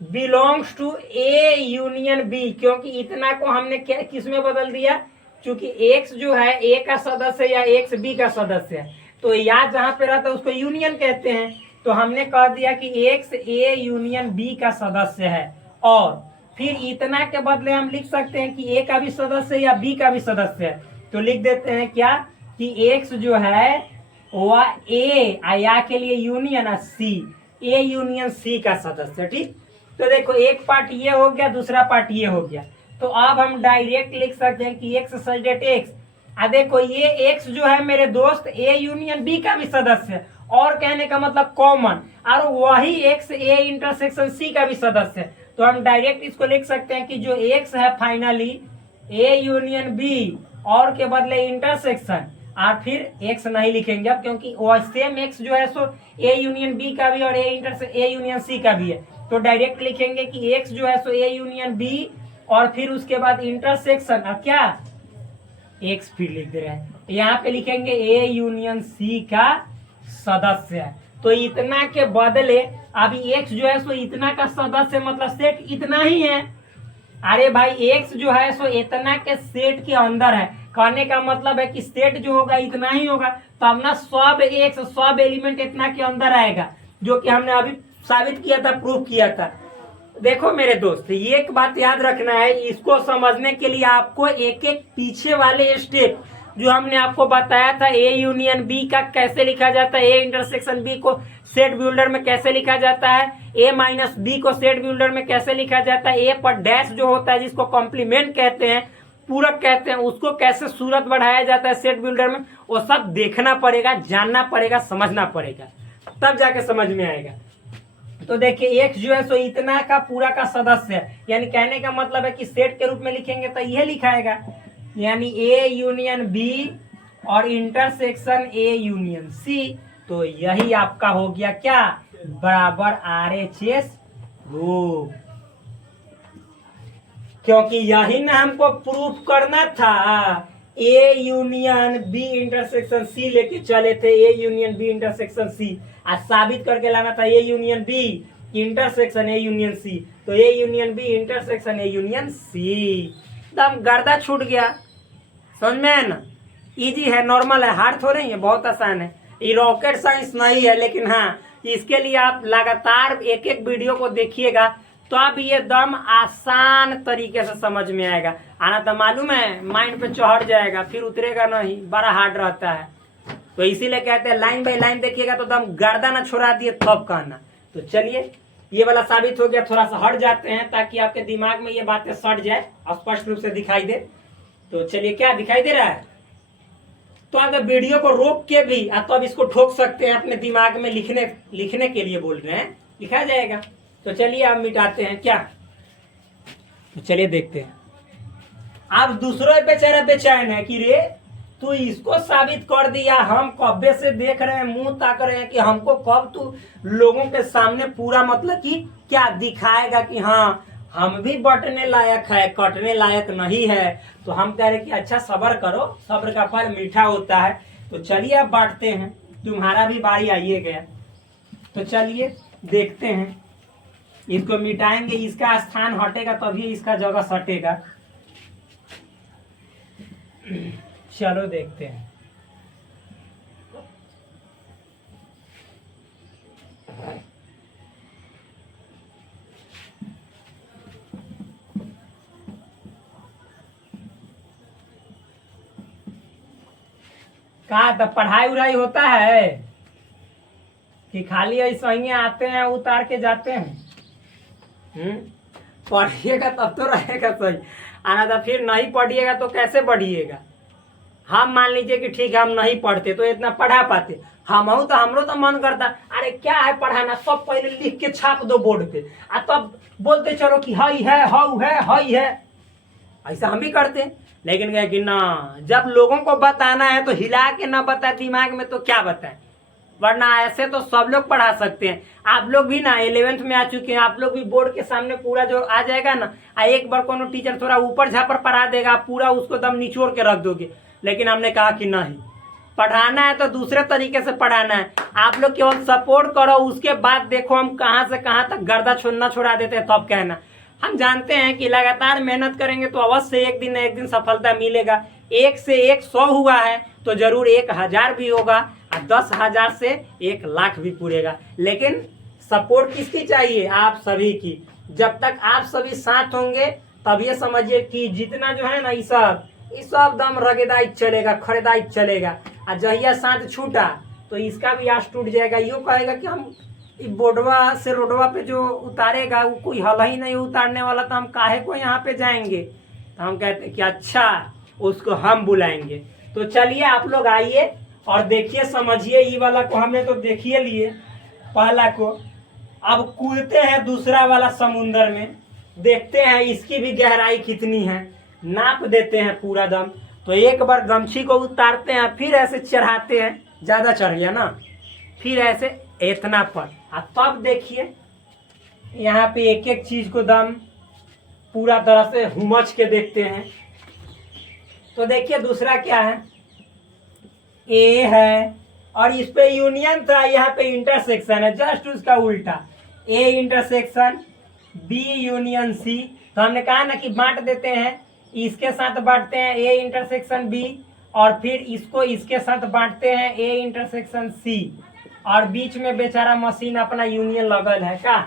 belongs to A union B, क्योंकि इतना को हमने क्या किस में बदल दिया, क्योंकि एक्स जो है ए का सदस्य या एक्स बी का सदस्य है, तो या जहां पे रहता है उसको यूनियन कहते हैं। तो हमने कह दिया कि एक्स ए यूनियन बी का सदस्य है, और फिर इतना के बदले हम लिख सकते हैं कि ए का भी सदस्य है या बी का भी सदस्य है। तो लिख देते हैं क्या कि एक्स जो है वह ए या के लिए यूनियन सी, ए यूनियन सी का सदस्य। ठीक, तो देखो एक पार्ट ये हो गया, दूसरा पार्ट ये हो गया। तो अब हम डायरेक्ट लिख सकते हैं कि एक्स सजेट एक्स, देखो ये एक्स जो है मेरे दोस्त ए यूनियन बी का भी सदस्य है, और कहने का मतलब कॉमन, और वही एक्स ए इंटरसेक्शन सी का भी सदस्य है। तो हम डायरेक्ट इसको लिख सकते हैं कि जो एक्स है फाइनली ए यूनियन बी और के बदले इंटरसेक्शन, और फिर एक्स नहीं लिखेंगे अब, क्योंकि वो सेम एक्स जो है सो ए यूनियन बी का भी और ए यूनियन सी का भी है। तो डायरेक्ट लिखेंगे कि एक्स जो है सो ए यूनियन बी और फिर उसके बाद इंटरसेक्शन क्या एक्स फिर लिख दे रहे हैं, यहाँ पे लिखेंगे ए यूनियन सी का सदस्य है। तो इतना के बदले अभी एक्स जो है सो इतना का सदस्य मतलब सेट इतना ही है। अरे भाई एक्स जो है सो इतना के सेट के अंदर है, कहने का मतलब है कि सेट जो होगा इतना ही होगा, तब ना सब एक्स सब एलिमेंट इतना के अंदर आएगा, जो कि हमने अभी साबित किया था, प्रूफ किया था। देखो मेरे दोस्त, ये एक बात याद रखना है, इसको समझने के लिए आपको एक एक पीछे वाले स्टेप जो हमने आपको बताया था, ए यूनियन बी का कैसे लिखा जाता है, ए इंटरसेक्शन बी को सेट बिल्डर में कैसे लिखा जाता है, ए माइनस बी को सेट बिल्डर में कैसे लिखा जाता है, ए पर डैश जो होता है जिसको कॉम्प्लीमेंट कहते हैं, पूरक कहते हैं, उसको कैसे सूरत बढ़ाया जाता है सेट बिल्डर में, वो सब देखना पड़ेगा, जानना पड़ेगा, समझना पड़ेगा, तब जाके समझ में आएगा। तो देखिए एक्स जो है सो इतना का पूरा का सदस्य है, यानी कहने का मतलब है कि सेट के रूप में लिखेंगे तो यह लिखाएगा, यानी ए यूनियन बी और इंटरसेक्शन ए यूनियन सी। तो यही आपका हो गया क्या, बराबर RHS ग्रुप, क्योंकि यही ना हमको प्रूफ करना था। A union B intersection C लेके चले थे, A union B intersection C, आज साबित करके लाना था A union B intersection A union C. तो A union B intersection A union C, एकदम गर्दा छूट गया, समझ में है ना। इजी है, नॉर्मल है, हार्ड थोड़े ही है, बहुत आसान है, ये रॉकेट साइंस नहीं है। लेकिन हाँ, इसके लिए आप लगातार एक एक वीडियो को देखिएगा तो आप ये दम आसान तरीके से समझ में आएगा। आना तो मालूम है माइंड पे चढ़ जाएगा, फिर उतरेगा नहीं, बड़ा हार्ड रहता है। तो इसीलिए कहते हैं लाइन बाय लाइन देखिएगा तो दम गर्दा ना छोड़ा दिए तब कहना। तो चलिए ये वाला साबित हो गया, थोड़ा सा हट जाते हैं ताकि आपके दिमाग में ये बातें सट जाए, स्पष्ट रूप से दिखाई दे। तो चलिए क्या दिखाई दे रहा है, तो अगर वीडियो को रोक के भी तो अब इसको ठोक सकते हैं अपने दिमाग में, लिखने के लिए बोल रहे हैं, लिखा जाएगा। तो चलिए आप मिटाते हैं क्या, तो चलिए देखते हैं। आप दूसरों बेचारा बेचैन है कि रे तू इसको साबित कर दिया, हम कब्बे से देख रहे हैं, मुंह ताक रहे हैं कि हमको कब तू लोगों के सामने पूरा मतलब कि क्या दिखाएगा कि हाँ हम भी बटने लायक है, कटने लायक नहीं है। तो हम कह रहे कि अच्छा सब्र करो, सब्र का फल मीठा होता है। तो चलिए अब बांटते हैं, तुम्हारा भी बारी आइए गया। तो चलिए देखते हैं, इसको मिटाएंगे, इसका स्थान हटेगा तभी इसका जगह सटेगा। चलो देखते हैं। कहा तो पढ़ाई उड़ाई होता है कि खाली ऐसा ही आते हैं उतार के जाते हैं। पढ़िएगा तब तो रहेगा सही, आना था फिर नहीं पढ़िएगा तो कैसे पढ़िएगा। हम मान लीजिए कि ठीक है हम नहीं पढ़ते तो इतना पढ़ा पाते, हम हो तो हमरो तो मन करता अरे क्या है पढ़ाना, सब पहले लिख के छाप दो बोर्ड पे तब बोलते चलो कि हई है हऊ है हई है, ऐसा हम भी करते। लेकिन क्या कि ना, जब लोगों को बताना है तो हिला के ना बताए दिमाग में तो क्या बताए, वरना ऐसे तो सब लोग पढ़ा सकते हैं। आप लोग भी ना 11th में आ चुके हैं, आप लोग भी बोर्ड के सामने पूरा जो आ जाएगा ना, एक बार कोनो टीचर थोड़ा ऊपर झापर पढ़ा देगा, पूरा उसको दम निचोड़ के रख दोगे। लेकिन हमने कहा कि नहीं, पढ़ाना है तो दूसरे तरीके से पढ़ाना है। आप लोग केवल सपोर्ट करो, उसके बाद देखो हम कहाँ से कहाँ तक गर्दा छोड़ना छोड़ा देते हैं तब कहना। हम जानते हैं कि लगातार मेहनत करेंगे तो अवश्य एक दिन सफलता मिलेगा। 1 से 1 100 हुआ है तो जरूर 1000 भी होगा, और 10,000 से 1,00,000 भी पूरेगा। लेकिन सपोर्ट किसकी चाहिए? आप सभी की। जब तक आप सभी साथ होंगे तब ये समझिए कि जितना जो है ना ये सब दम रगेदाई चलेगा, खरीदाई चलेगा। और जहिया साथ छूटा तो इसका भी आस टूट जाएगा। यूँ कहेगा कि हम बोर्डवा से रोडवा पे जो उतारेगा वो कोई हल ही नहीं उतारने वाला, तो हम काहे को यहाँ पे जाएंगे। तो हम कहते हैं कि अच्छा उसको हम बुलाएंगे। तो चलिए आप लोग आइए और देखिए, समझिए। ये वाला को हमने तो देखिए लिए पहला को, अब कूदते हैं दूसरा वाला समुंदर में, देखते हैं इसकी भी गहराई कितनी है, नाप देते हैं पूरा दम। तो एक बार गमछी को उतारते हैं, फिर ऐसे चढ़ाते हैं, ज़्यादा चढ़ गया ना, फिर ऐसे इतना पर, और तब देखिए यहाँ पे एक एक चीज को दम पूरा तरह से हुमच के देखते हैं। तो देखिए दूसरा क्या है, ए है और इस पे यूनियन था, यहाँ पे इंटरसेक्शन है, जस्ट उसका उल्टा, A intersection B union C. तो हमने कहा ना कि बांट देते हैं, इसके साथ बांटते हैं ए इंटरसेक्शन बी, और फिर इसको इसके साथ बांटते हैं ए इंटरसेक्शन सी, और बीच में बेचारा मशीन अपना यूनियन लगल है का।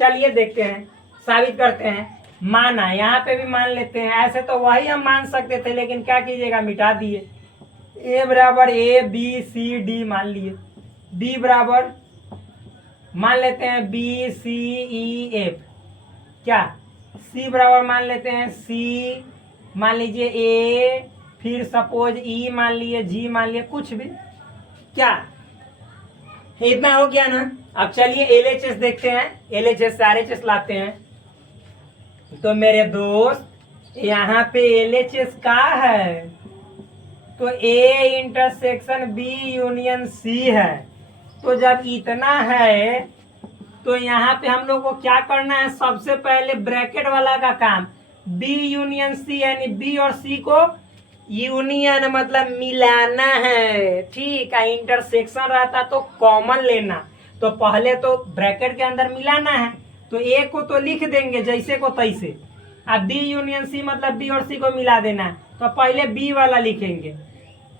चलिए देखते हैं, साबित करते हैं। माना, यहाँ पे भी मान लेते हैं, ऐसे तो वही हम मान सकते थे, लेकिन क्या कीजिएगा, मिटा दिए। ए बराबर ए बी सी डी मान लिए, बी बराबर मान लेते हैं बी सी ई एफ, क्या सी बराबर मान लेते हैं सी, मान लीजिए ए, फिर सपोज ई मान लिए, जी मान लिए, कुछ भी, क्या इतना हो गया ना। अब चलिए एलएचएस देखते हैं, एलएचएस से आरएचएस लाते हैं। तो मेरे दोस्त यहाँ पे एलएचएस का है, तो A intersection B union C है। तो जब इतना है तो यहाँ पे हम लोग को क्या करना है, सबसे पहले ब्रैकेट वाला का काम, बी यूनियन सी, यानी बी और सी को यूनियन मतलब मिलाना है, ठीक है। इंटरसेक्शन रहता तो कॉमन लेना, तो पहले तो ब्रैकेट के अंदर मिलाना है, तो ए को तो लिख देंगे जैसे को तैसे। अब बी यूनियन सी मतलब बी और सी को मिला देना है, तो पहले बी वाला लिखेंगे,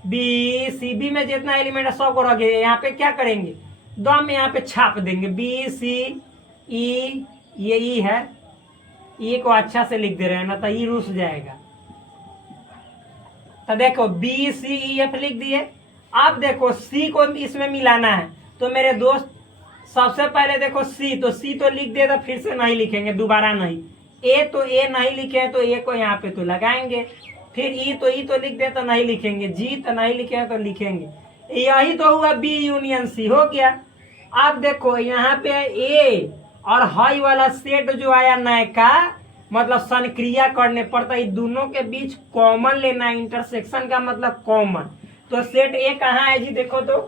बी सी, बी में जितना एलिमेंट है सब को रखे, यहाँ पे क्या करेंगे, दम यहाँ पे छाप देंगे, बी सी ई, ये ई है, ई को अच्छा से लिख दे रहे हैं ना, तो ई रुस जाएगा। तो देखो बी सी ई एफ लिख दिए। अब देखो सी को इसमें मिलाना है, तो मेरे दोस्त सबसे पहले देखो सी, तो सी तो लिख दे, तो फिर से नहीं लिखेंगे, दोबारा नहीं। ए तो ए नहीं लिखे तो ए को यहाँ पे तो लगाएंगे, फिर ई तो लिख दे तो नहीं लिखेंगे, जी तो नहीं लिखे तो लिखेंगे। यही तो हुआ बी यूनियन सी, हो गया। अब देखो यहाँ पे ए और हाई वाला सेट जो आया नए का, मतलब संक्रिया करने पड़ता है, दोनों के बीच कॉमन लेना, इंटरसेक्शन का मतलब कॉमन। तो सेट ए कहाँ है जी, देखो तो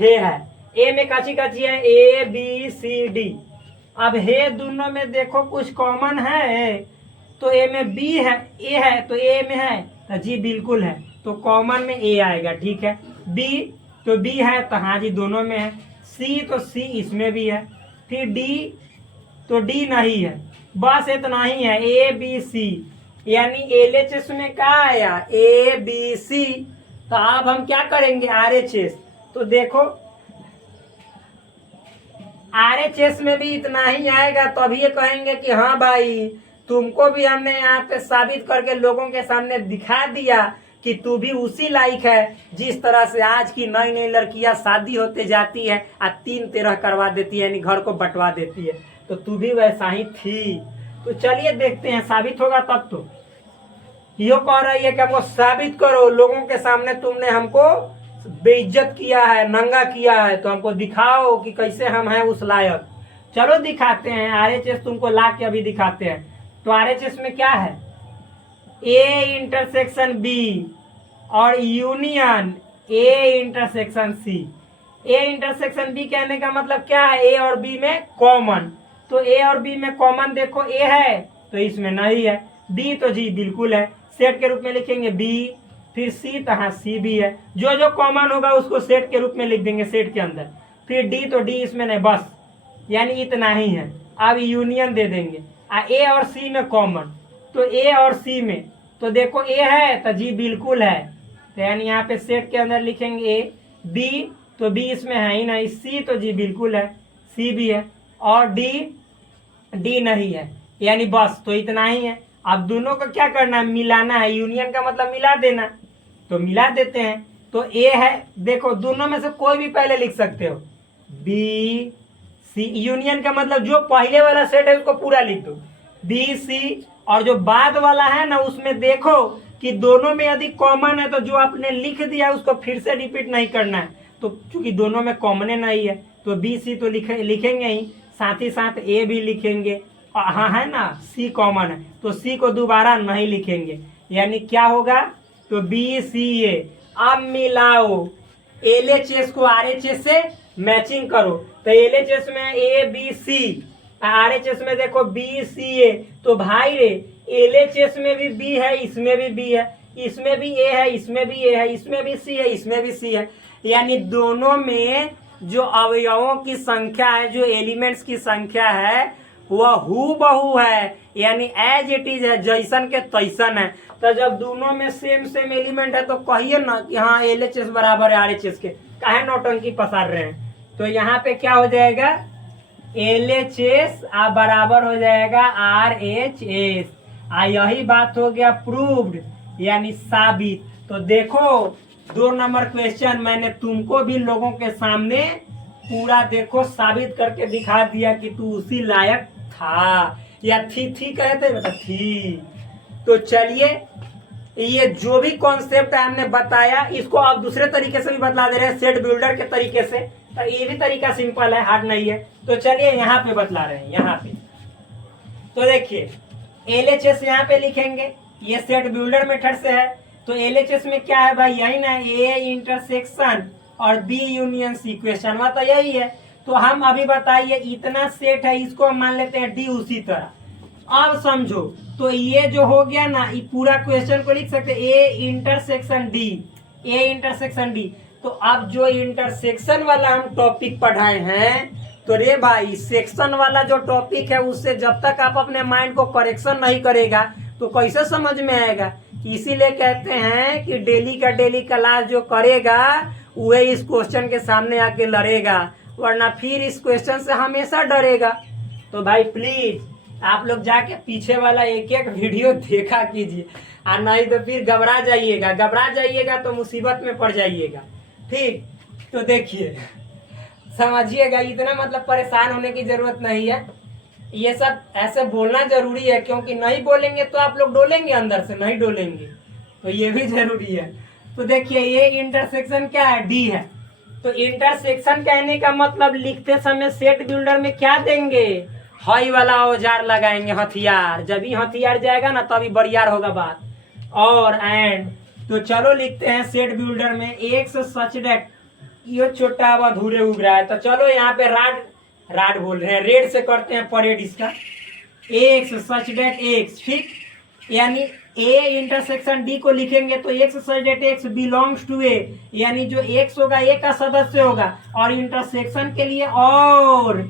हे है, ए में काची काची है, ए बी सी डी। अब हे दोनों में देखो कुछ कॉमन है, तो ए में बी है, ए है तो ए में है, तो जी बिल्कुल है, तो कॉमन में ए आएगा, ठीक है। बी तो बी है, तो हाँ जी दोनों में है। सी तो सी इसमें भी है, फिर डी तो डी नहीं है, बस इतना ही है, ए बी सी, यानी एलएचएस में क्या आया, ए बी सी। तो अब हम क्या करेंगे, आरएचएस। तो देखो आरएचएस में भी इतना ही आएगा, तो अभी ये कहेंगे कि हाँ भाई तुमको भी हमने यहाँ पे साबित करके लोगों के सामने दिखा दिया कि तू भी उसी लायक है, जिस तरह से आज की नई नई लड़कियां शादी होते जाती है और 3-13 करवा देती है, यानी घर को बंटवा देती है, तो तू भी वैसा ही थी। तो चलिए देखते हैं, साबित होगा तब। तो यो कह रही है कि हमको साबित करो, लोगों के सामने तुमने हमको बेइज्जत किया है, नंगा किया है, तो हमको दिखाओ कि कैसे हम हैं उस लायक। चलो दिखाते हैं, आरएचएस तुमको ला के अभी दिखाते हैं। तो आरएचएस में क्या है, ए इंटरसेक्शन बी और union A intersection C. A intersection B कहने का मतलब क्या है, ए और बी में कॉमन। तो ए और बी में कॉमन देखो, ए है तो इसमें नहीं है, बी तो जी बिल्कुल है, सेट के रूप में लिखेंगे बी, फिर सी तो हाँ सी भी है, जो जो कॉमन होगा उसको सेट के रूप में लिख देंगे सेट के अंदर। फिर डी तो डी इसमें नहीं, बस यानी इतना ही है। अब यूनियन दे देंगे, ए और सी में कॉमन, तो ए और सी में तो देखो ए है तो जी बिल्कुल है, तो यानी यहाँ पे सेट के अंदर लिखेंगे ए, बी तो बी इसमें है ही नहीं, सी तो जी बिल्कुल है, सी भी है, और डी, डी नहीं है, यानी बस तो इतना ही है। अब दोनों को क्या करना है, मिलाना है, यूनियन का मतलब मिला देना, तो मिला देते हैं। तो ए है, देखो दोनों में से कोई भी पहले लिख सकते हो, बी सी, यूनियन का मतलब जो पहले वाला सेट है उसको पूरा लिख दो, बी सी, और जो बाद वाला है ना उसमें देखो कि दोनों में यदि कॉमन है तो जो आपने लिख दिया उसको फिर से रिपीट नहीं करना है, तो चूंकि दोनों में कॉमन नहीं है तो बी सी तो लिखेंगे ही, साथ ही साथ ए भी लिखेंगे, हाँ है ना, सी कॉमन है तो सी को दोबारा नहीं लिखेंगे, यानी क्या होगा, तो बी सी ए। अब मिलाओ, एल एच एस को आर एच एस से मैचिंग करो, तो एल एच एस में A B C, R H S में देखो बी सी ए, तो भाई रे एल एच एस में भी बी है, इसमें भी बी है, इसमें भी ए है, इसमें भी ए है, इसमें भी सी है, इसमें भी सी है, यानी दोनों में जो अवयवों की संख्या है, जो एलिमेंट्स की संख्या है वह हूबहू है, यानी एज इट इज है, जैसन के तैसन है। तो जब दोनों में सेम सेम एलिमेंट है तो कहिए ना कि हाँ एल एच एस बराबर है आर एच एस के, काहे नौटंकी पसार रहे हैं। तो यहाँ पे क्या हो जाएगा, एल एच एस बराबर हो जाएगा आर एच एस, यही बात हो गया प्रूव्ड, यानी साबित। तो देखो 2 नंबर क्वेश्चन मैंने तुमको भी लोगों के सामने पूरा देखो साबित करके दिखा दिया कि तू उसी लायक था, या थी कहते बेटा थी। तो चलिए ये जो भी कॉन्सेप्ट हमने बताया इसको आप दूसरे तरीके से भी बतला दे रहे हैं, सेट बिल्डर के तरीके से, तो ये भी तरीका सिंपल है, हार्ड नहीं है। तो चलिए यहाँ पे बतला रहे हैं, यहाँ पे तो देखिए एल एच एस यहाँ पे लिखेंगे, ये सेट बिल्डर मेथड से है। तो एल एच एस में क्या है भाई, यही ना, ए इंटरसेक्शन और बी यूनियन सी, क्वेश्चन तो यही है। तो हम अभी बताइए इतना सेट है, इसको हम मान लेते हैं डी उसी तरह। अब समझो, तो ये जो हो गया ना, ये पूरा क्वेश्चन को लिख सकते A intersection D, A intersection D. तो अब जो इंटरसेक्शन वाला हम टॉपिक पढ़ाए हैं, तो रे भाई सेक्शन वाला जो टॉपिक है उससे जब तक आप अपने माइंड को करेक्शन नहीं करेगा तो कैसे समझ में आएगा। इसीलिए कहते हैं कि डेली का डेली क्लास जो करेगा वह इस क्वेश्चन के सामने आके लड़ेगा, वरना फिर इस क्वेश्चन से हमेशा डरेगा। तो भाई प्लीज आप लोग जाके पीछे वाला एक एक वीडियो देखा कीजिए, और नहीं तो फिर घबरा जाइएगा तो मुसीबत में पड़ जाइएगा। ठीक, तो देखिए समझिएगा, इतना मतलब परेशान होने की जरूरत नहीं है, ये सब ऐसे बोलना जरूरी है, क्योंकि नहीं बोलेंगे तो आप लोग डोलेंगे, अंदर से नहीं डोलेंगे, तो ये भी जरूरी है। तो देखिए ये इंटरसेक्शन क्या है, डी है। तो इंटरसेक्शन कहने का मतलब लिखते समय सेट बिल्डर में क्या देंगे, हई वाला औजार लगाएंगे, हथियार। जब ही हथियार जाएगा ना तभी बरियार होगा बात। और एंड, तो चलो लिखते हैं सेट बिल्डर में एक्स सच डेट, ये छोटा अब अधूरे उग रहा है, तो चलो यहाँ पे राड बोल रहे हैं, रेड से करते हैं परेड इसका, एक्स सच डेट एक्स, ठीक, यानी ए इंटरसेक्शन डी को लिखेंगे तो x such that x belongs to A, यानी जो एक्स होगा ए का सदस्य होगा, और इंटरसेक्शन के लिए और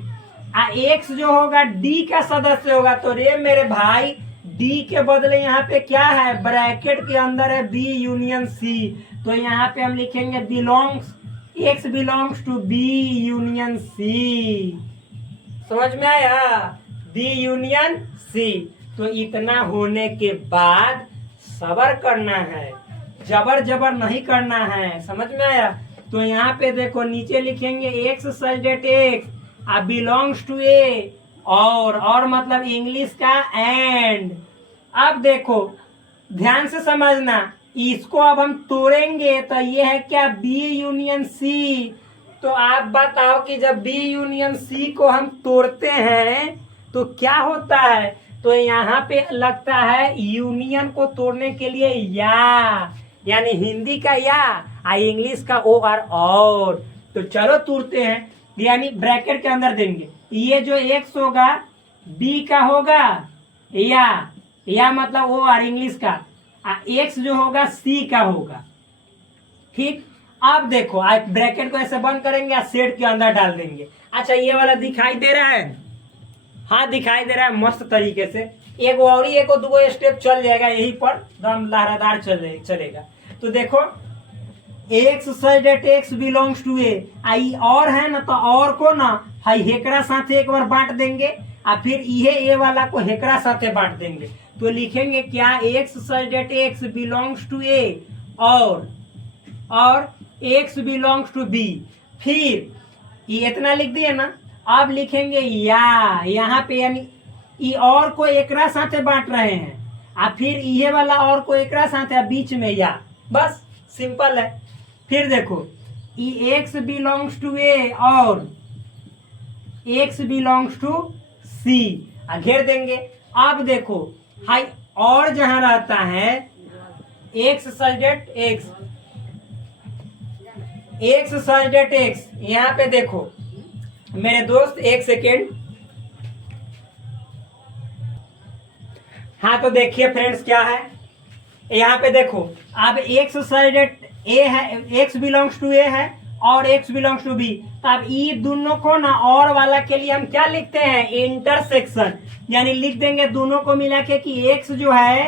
एक्स जो होगा डी का सदस्य होगा। तो रे मेरे भाई डी के बदले यहाँ पे क्या है, ब्रैकेट के अंदर है बी यूनियन सी, तो यहाँ पे हम लिखेंगे belongs, x belongs to B union C. समझ में आया, बी यूनियन सी। तो इतना होने के बाद सबर करना है, जबर नहीं करना है, समझ में आया। तो यहाँ पे देखो नीचे लिखेंगे x such that x belongs to A, और मतलब इंग्लिश का एंड। अब देखो ध्यान से समझना, इसको अब हम तोड़ेंगे तो ये है क्या, बी यूनियन सी। तो आप बताओ कि जब बी यूनियन सी को हम तोड़ते हैं तो क्या होता है, तो यहाँ पे लगता है यूनियन को तोड़ने के लिए या, यानी हिंदी का या इंग्लिश का ओ और। तो चलो तोड़ते हैं, यानी ब्रैकेट के अंदर देंगे, ये जो एक्स होगा बी का होगा, या मतलब ओ और इंग्लिश का, एक्स जो होगा सी का होगा, ठीक। अब देखो ब्रैकेट को ऐसे बंद करेंगे, सेट के अंदर डाल देंगे। अच्छा ये वाला दिखाई दे रहा है, हाँ दिखाई दे रहा है मस्त तरीके से, एक और एक दो स्टेप चल जाएगा, यही पर दम लहरादार चलेगा। तो देखो x such that x belongs to A आई और है ना, तो और को ना हाई हेकरा साथे एक बार बांट देंगे और फिर ये ए वाला को हेकरा साथे बांट देंगे। तो लिखेंगे क्या, x such that x belongs to A और एक्स बिलोंग्स टू बी। फिर ये इतना लिख दिए ना, अब लिखेंगे या यहाँ पे, यानी ई और को एकरा साथे बांट रहे हैं और फिर ये वाला और को एकरा साथे बीच में या, बस सिंपल है। फिर देखो ई एक्स बिलोंग्स टू ए और एक्स बिलोंग्स टू सी, घेर देंगे। अब देखो हाई और जहां रहता है x such that x, x such that x, यहाँ पे देखो मेरे दोस्त एक सेकेंड, हाँ तो देखिए फ्रेंड्स क्या है यहाँ पे देखो, अब एक्स सच डेट ए है, एक्स बिलोंग्स टू ए है और एक्स बिलोंग्स टू बी। तो अब ये दोनों को ना और वाला के लिए हम क्या लिखते हैं, इंटरसेक्शन, यानी लिख देंगे दोनों को मिला के कि एक्स जो है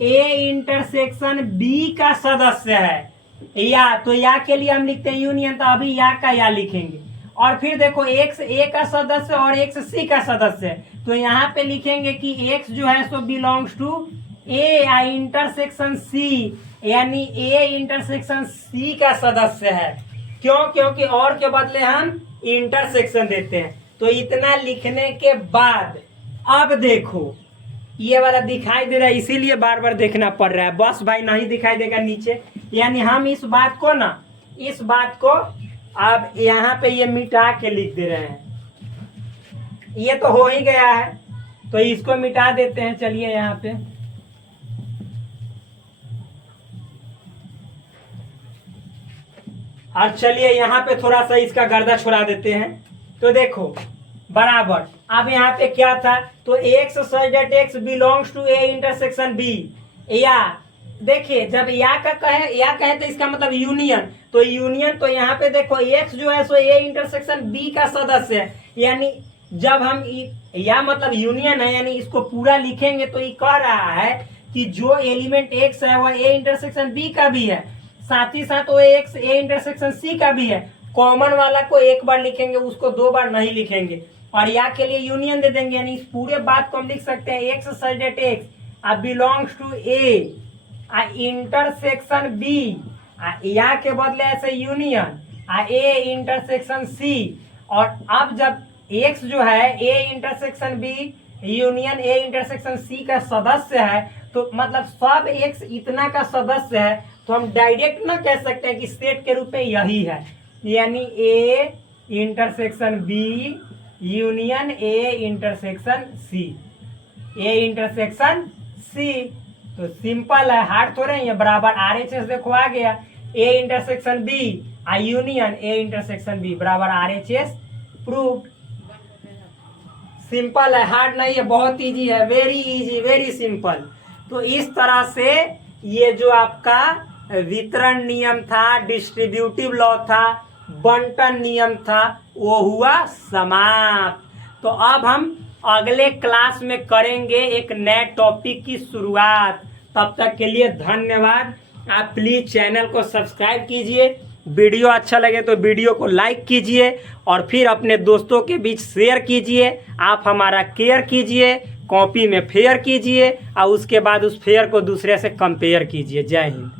ए इंटरसेक्शन बी का सदस्य है, या तो या के लिए हम लिखते हैं यूनियन, तो अभी या का या लिखेंगे। और फिर देखो एक्स ए का सदस्य और एक्स सी का सदस्य है, तो यहाँ पे लिखेंगे कि एक्स जो है सो belongs to A intersection C, यानी ए इंटरसेक्शन सी का सदस्य है। क्यों, क्योंकि और के बदले हम इंटरसेक्शन देते हैं। तो इतना लिखने के बाद अब देखो ये वाला दिखाई दे रहा है, इसीलिए बार बार देखना पड़ रहा है, बस भाई नहीं दिखाई देगा नीचे, यानी हम इस बात को ना, इस बात को अब यहाँ पे ये मिटा के लिख दे रहे हैं। ये तो हो ही गया है तो इसको मिटा देते हैं। चलिए यहाँ पे और चलिए यहाँ पे थोड़ा सा इसका गर्दा छुड़ा देते हैं। तो देखो बराबर, अब यहाँ पे क्या था, तो x such that x belongs to A intersection B, या देखिए जब या कहे तो इसका मतलब यूनियन, तो यूनियन, तो यहाँ पे देखो एक्स जो है सो ए इंटरसेक्शन बी का सदस्य है, यानी जब हम या मतलब यूनियन है, यानी इसको पूरा लिखेंगे तो ये कह रहा है कि जो एलिमेंट एक्स है वह ए इंटरसेक्शन बी का भी है, साथ ही साथ वो एक्स ए इंटरसेक्शन सी का भी है। कॉमन वाला को एक बार लिखेंगे, उसको दो बार नहीं लिखेंगे, और या के लिए यूनियन दे देंगे, यानी इस पूरे बात को हम लिख सकते हैं x such that x belongs to A intersection B, या के बदले ऐसे यूनियन ए इंटरसेक्शन सी। और अब जब एक्स जो है A intersection B union A intersection C का सदस्य है, तो मतलब सब एक्स इतना का सदस्य है, तो हम डायरेक्ट ना कह सकते हैं कि सेट के रूप में यही है, यानी A intersection B union A intersection C, A intersection C. तो सिंपल है, हार्ड थोड़े ही है, बराबर RHS देखो आ गया, A intersection B union A intersection B बराबर RHS प्रूव्ड। सिंपल है, हार्ड नहीं है, बहुत इजी है, वेरी इजी, वेरी सिंपल। तो इस तरह से ये जो आपका वितरण नियम था, डिस्ट्रीब्यूटिव लॉ था, बंटन नियम था, वो हुआ समाप्त। तो अब हम अगले क्लास में करेंगे एक नए टॉपिक की शुरुआत। तब तक के लिए धन्यवाद। आप प्लीज चैनल को सब्सक्राइब कीजिए, वीडियो अच्छा लगे तो वीडियो को लाइक कीजिए और फिर अपने दोस्तों के बीच शेयर कीजिए। आप हमारा केयर कीजिए, कॉपी में फेयर कीजिए और उसके बाद उस फेयर को दूसरे से कंपेयर कीजिए। जय हिंद।